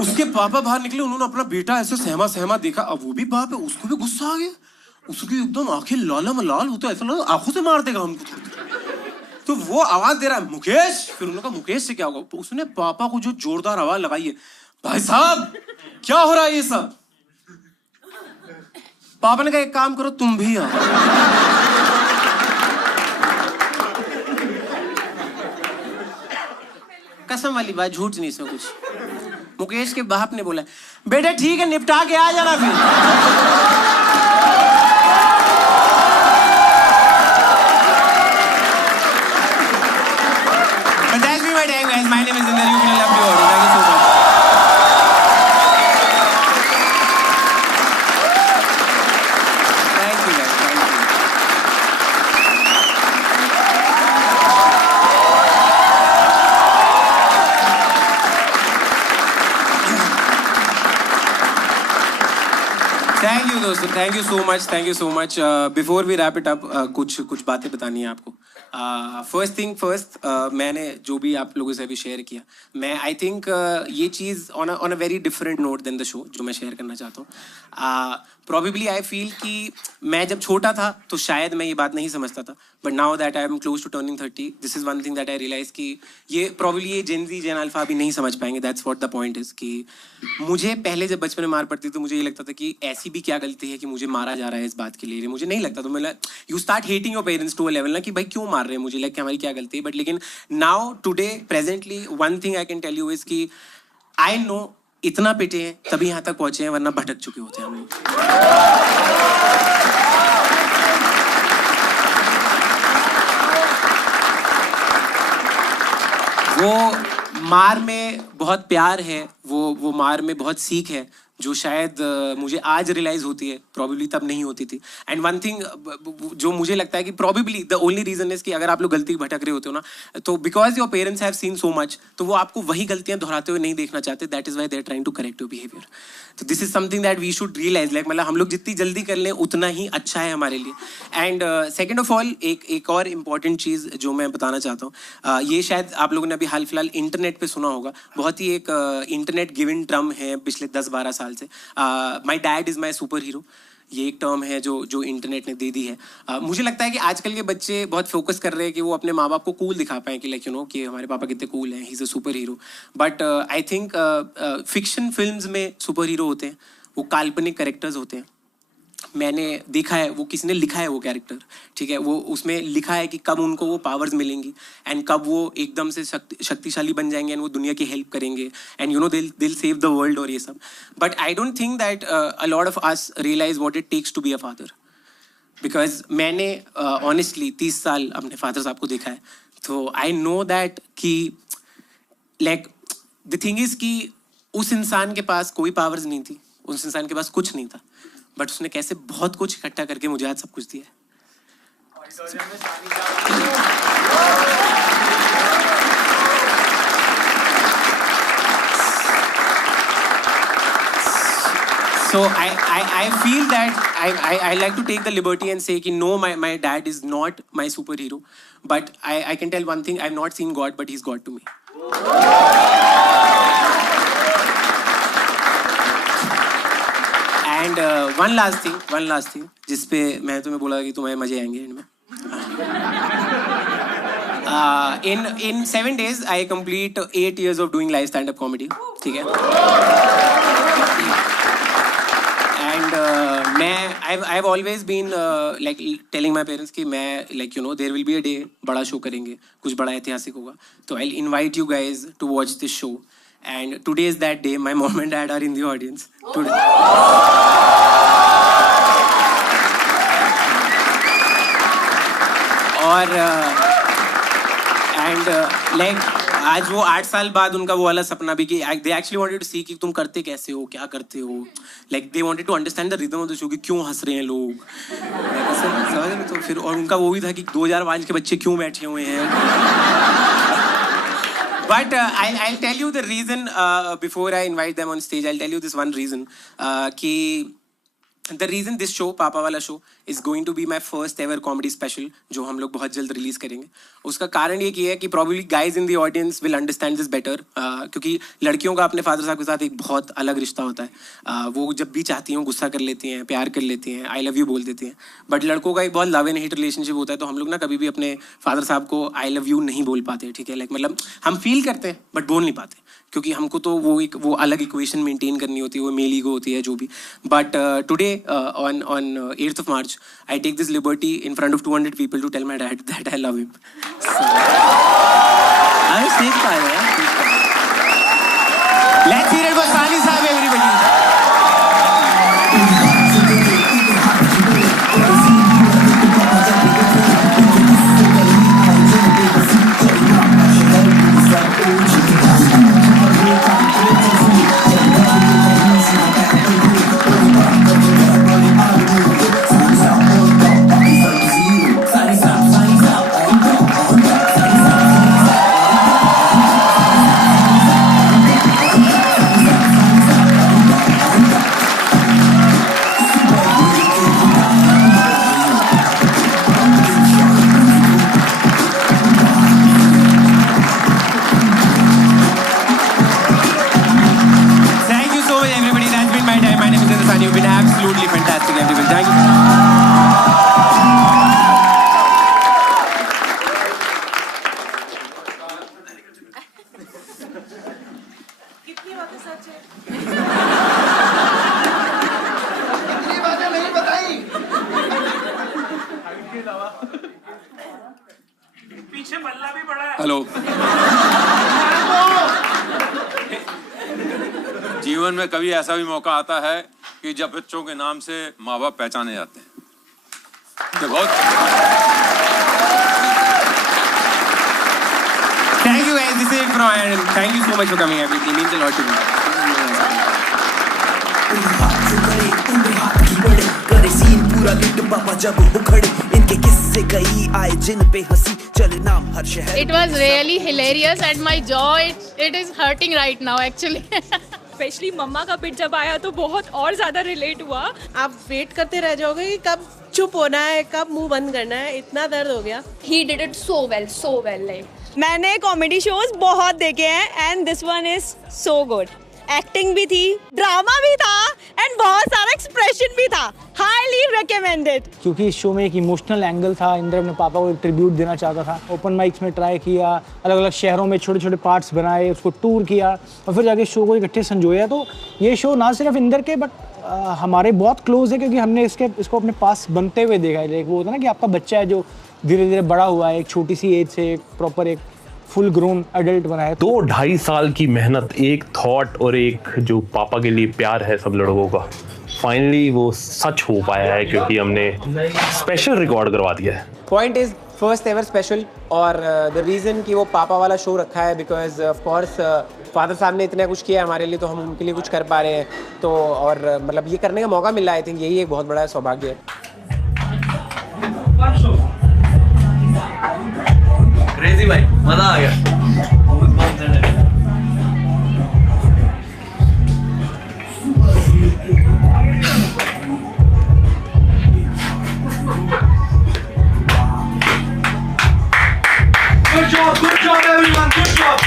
उसके पापा बाहर निकले, उन्होंने अपना बेटा ऐसे सहमा सहमा देखा। अब वो भी बाप है, उसको भी गुस्सा आ गया। उसकी एकदम आंखें लालम लाल होता है, ऐसा लगा आंखों से मार देगा हमको। तो वो आवाज दे रहा है मुकेश। फिर उन्होंने कहा मुकेश से क्या होगा? तो उसने पापा को जो जोरदार आवाज लगाई है, भाई साहब क्या हो रहा है ये सब? पापा ने कहा एक काम करो तुम भी आओ। कसम वाली बात, झूठ नहीं इसमें कुछ। मुकेश के बाप ने बोला बेटा ठीक है निपटा के आ जाना फिर। But that's been my time, guys. My name is Inder. You can love me all. Thank you so much. Thank you, guys. Thank you. Thank you दोस्तों, thank you so much. Before we wrap it up, कुछ बातें बतानी है आपको। फर्स्ट थिंग फर्स्ट, मैंने जो भी आप लोगों से अभी शेयर किया, मैं आई थिंक ये चीज़ on a very different note than the show जो मैं शेयर करना चाहता हूँ। प्रॉबेबली आई फील कि मैं जब छोटा था तो शायद मैं ये बात नहीं समझता था, but now that I am close to turning 30, this is one thing that I realise कि ये प्रॉबेबली ये जेन ज़ी जेन अल्फा अभी नहीं समझ पाएंगे। That's what the point is कि मुझे पहले जब बचपन में मार पड़ती तो मुझे ये लगता था कि ऐसी भी क्या गलती है कि मुझे मारा जा रहा है इस बात के लिए, मुझे नहीं लगता। तो मैं you start hating your parents to a level ना कि भाई क्यों मार रहे हैं मुझे, लाइक हमारी क्या गलती है। बट लेकिन now today presently one thing I can tell you is कि आई नो इतना पिटे हैं तभी यहाँ तक पहुंचे हैं, वरना भटक चुके होते हैं हम लोग। वो मार में बहुत प्यार है, वो मार में बहुत सीख है जो शायद मुझे आज रियलाइज होती है, प्रॉबेबली तब नहीं होती थी। एंड वन थिंग जो मुझे लगता है कि probably the only reason is कि अगर आप लोग गलती भटक रहे होते हो ना, तो because your parents have seen so much, तो वो आपको वही गलतियां दोहराते हुए नहीं देखना चाहते। That is why they are trying to correct your behaviour. तो this is something that we should realise, like मतलब हम लोग जितनी जल्दी कर लें उतना ही अच्छा है हमारे लिए। एंड सेकेंड ऑफ ऑल एक और इम्पॉर्टेंट चीज़ जो मैं बताना चाहता हूँ, ये शायद आप लोगों ने अभी हाल फिलहाल इंटरनेट पे सुना होगा, बहुत ही एक इंटरनेट गिवन टर्म है पिछले 10-12 साल से, my dad is my super hero. ये एक टर्म है जो इंटरनेट ने दे दी है। मुझे लगता है कि आजकल के बच्चे बहुत फोकस कर रहे हैं कि वो अपने माँ बाप को कूल दिखा पाएँ कि लाइक यू नो कि हमारे पापा कितने कूल हैं, he is a super hero. But I think fiction films में सुपर हीरो होते हैं, वो काल्पनिक कैरेक्टर्स होते हैं। मैंने देखा है, वो किसी ने लिखा है वो कैरेक्टर, ठीक है, वो उसमें लिखा है कि कब उनको वो पावर्स मिलेंगी एंड कब वो एकदम से शक्तिशाली बन जाएंगे एंड वो दुनिया की हेल्प करेंगे एंड यू नो दिल सेव द वर्ल्ड और ये सब। But I don't think that a lot of us realise what it takes to be a father, because मैंने ऑनेस्टली 30 साल अपने फादर साहब को देखा है, तो आई नो दैट कि लाइक द थिंग इज कि उस इंसान के पास कोई पावर्स नहीं थी, उस इंसान के पास कुछ नहीं था, बट उसने कैसे बहुत कुछ इकट्ठा करके मुझे आज सब कुछ दिया है। So I feel that I like to take the liberty and say कि no, my dad is not my superhero, but I can tell one thing, I've not seen God, but he's God to me. And one last thing जिस पे मैं तुम्हें बोला कि तुम्हें मजे आएंगे इनमें। In 7 days I complete 8 years of doing live stand up comedy, ठीक है। एंड मैं I have always been like telling my parents कि मैं like you know there will be a day, बड़ा शो करेंगे, कुछ बड़ा ऐतिहासिक होगा, तो I invite you guys to watch this show. And today is that day. My mom and dad are in the audience today. और like आज वो 8 साल बाद उनका वो वाला सपना भी कि they actually wanted to see कि तुम करते कैसे हो, क्या करते हो, like they wanted to understand the rhythm of the show कि क्यों हंस रहे हैं लोग, तो फिर और उनका वो भी था कि 2005 के बच्चे क्यों बैठे हुए हैं। But I'll tell you the reason before I invite them on stage. I'll tell you this one reason. The reason this show, पापा वाला show, is going to be my first ever comedy special, जो हम लोग बहुत जल्द रिलीज करेंगे। उसका कारण ये कि है कि probably guys in the audience will understand this better, क्योंकि लड़कियों का अपने फादर साहब के साथ एक बहुत अलग रिश्ता होता है। वो जब भी चाहती हैं गुस्सा कर लेती हैं, प्यार कर लेती हैं, आई लव यू बोल देती हैं। बट लड़कों का एक बहुत लव एंड हेट रिलेशनशिप होता है, तो हम लोग ना कभी भी अपने फादर साहब को आई लव यू नहीं बोल पाते, ठीक है। लाइक मतलब हम फील करते हैं बट बोल नहीं पाते, क्योंकि हमको तो वो अलग इक्वेशन मेंटेन करनी होती है, वो मेल ईगो होती है जो भी। But today on 8th of March, I take this liberty in front of 200 people to tell my dad that I love him. So, I was safe by इतनी बातें नहीं बताई। पीछे बल्ला भी बड़ा है। हेलो। जीवन में कभी ऐसा भी मौका आता है कि जब बच्चों के नाम से माँ बाप पहचाने जाते हैं। तो बहुत Thank you guys, this is from Ireland. Thank you so much for coming everybody. It means a lot to me. करे सीन पूरा लिट पापा जब वो खड़े इनके किस्से कई आए जिन पे हंसी चले नाम हर शहर It was really hilarious and my jaw it is hurting right now actually. Specially मम्मा का पिट जब आया तो बहुत और ज्यादा रिलेट हुआ। आप वेट करते रह जाओगे कि कब चुप होना है, कब मुंह बंद करना है, इतना दर्द हो गया। He did it so well like। मैंने कॉमेडी शोज बहुत देखे हैं and this one is so good. Acting भी थी, ड्रामा भी था एंड बहुत सारा एक्सप्रेशन भी था। Highly recommended. क्योंकि इस शो में एक इमोशनल एंगल था, इंद्र अपने पापा को एक ट्रिब्यूट देना चाहता था। ओपन माइक्स में ट्राई किया, अलग अलग शहरों में छोटे छोटे पार्ट्स बनाए, उसको टूर किया और फिर जाके शो को इकट्ठे संजोया। तो ये शो ना सिर्फ इंद्र के बट हमारे बहुत क्लोज है, क्योंकि हमने इसको अपने पास बनते हुए देखा है। वो होता है ना कि आपका बच्चा है जो धीरे धीरे बड़ा हुआ है, एक छोटी सी एज से प्रॉपर एक फुल ग्रोन एडल्ट बना है। 2-2.5 साल की मेहनत, एक थॉट और एक जो पापा के लिए प्यार है सब लड़कों का, फाइनली वो सच हो पाया है क्योंकि हमने स्पेशल रिकॉर्ड करवा दिया है। Point is first ever special और द रीज़न कि वो पापा वाला शो रखा है बिकॉज ऑफ कोर्स फादर साहब ने इतना कुछ किया हमारे लिए तो हम उनके लिए कुछ कर पा रहे हैं। तो और मतलब ये करने का मौका मिला, आई थिंक यही एक बहुत बड़ा सौभाग्य है। क्रेजी भाई, मजा आ गया। Good job everyone, good job.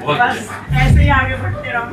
बहुत बढ़िया। ऐसे ही आगे बढ़ते रहो।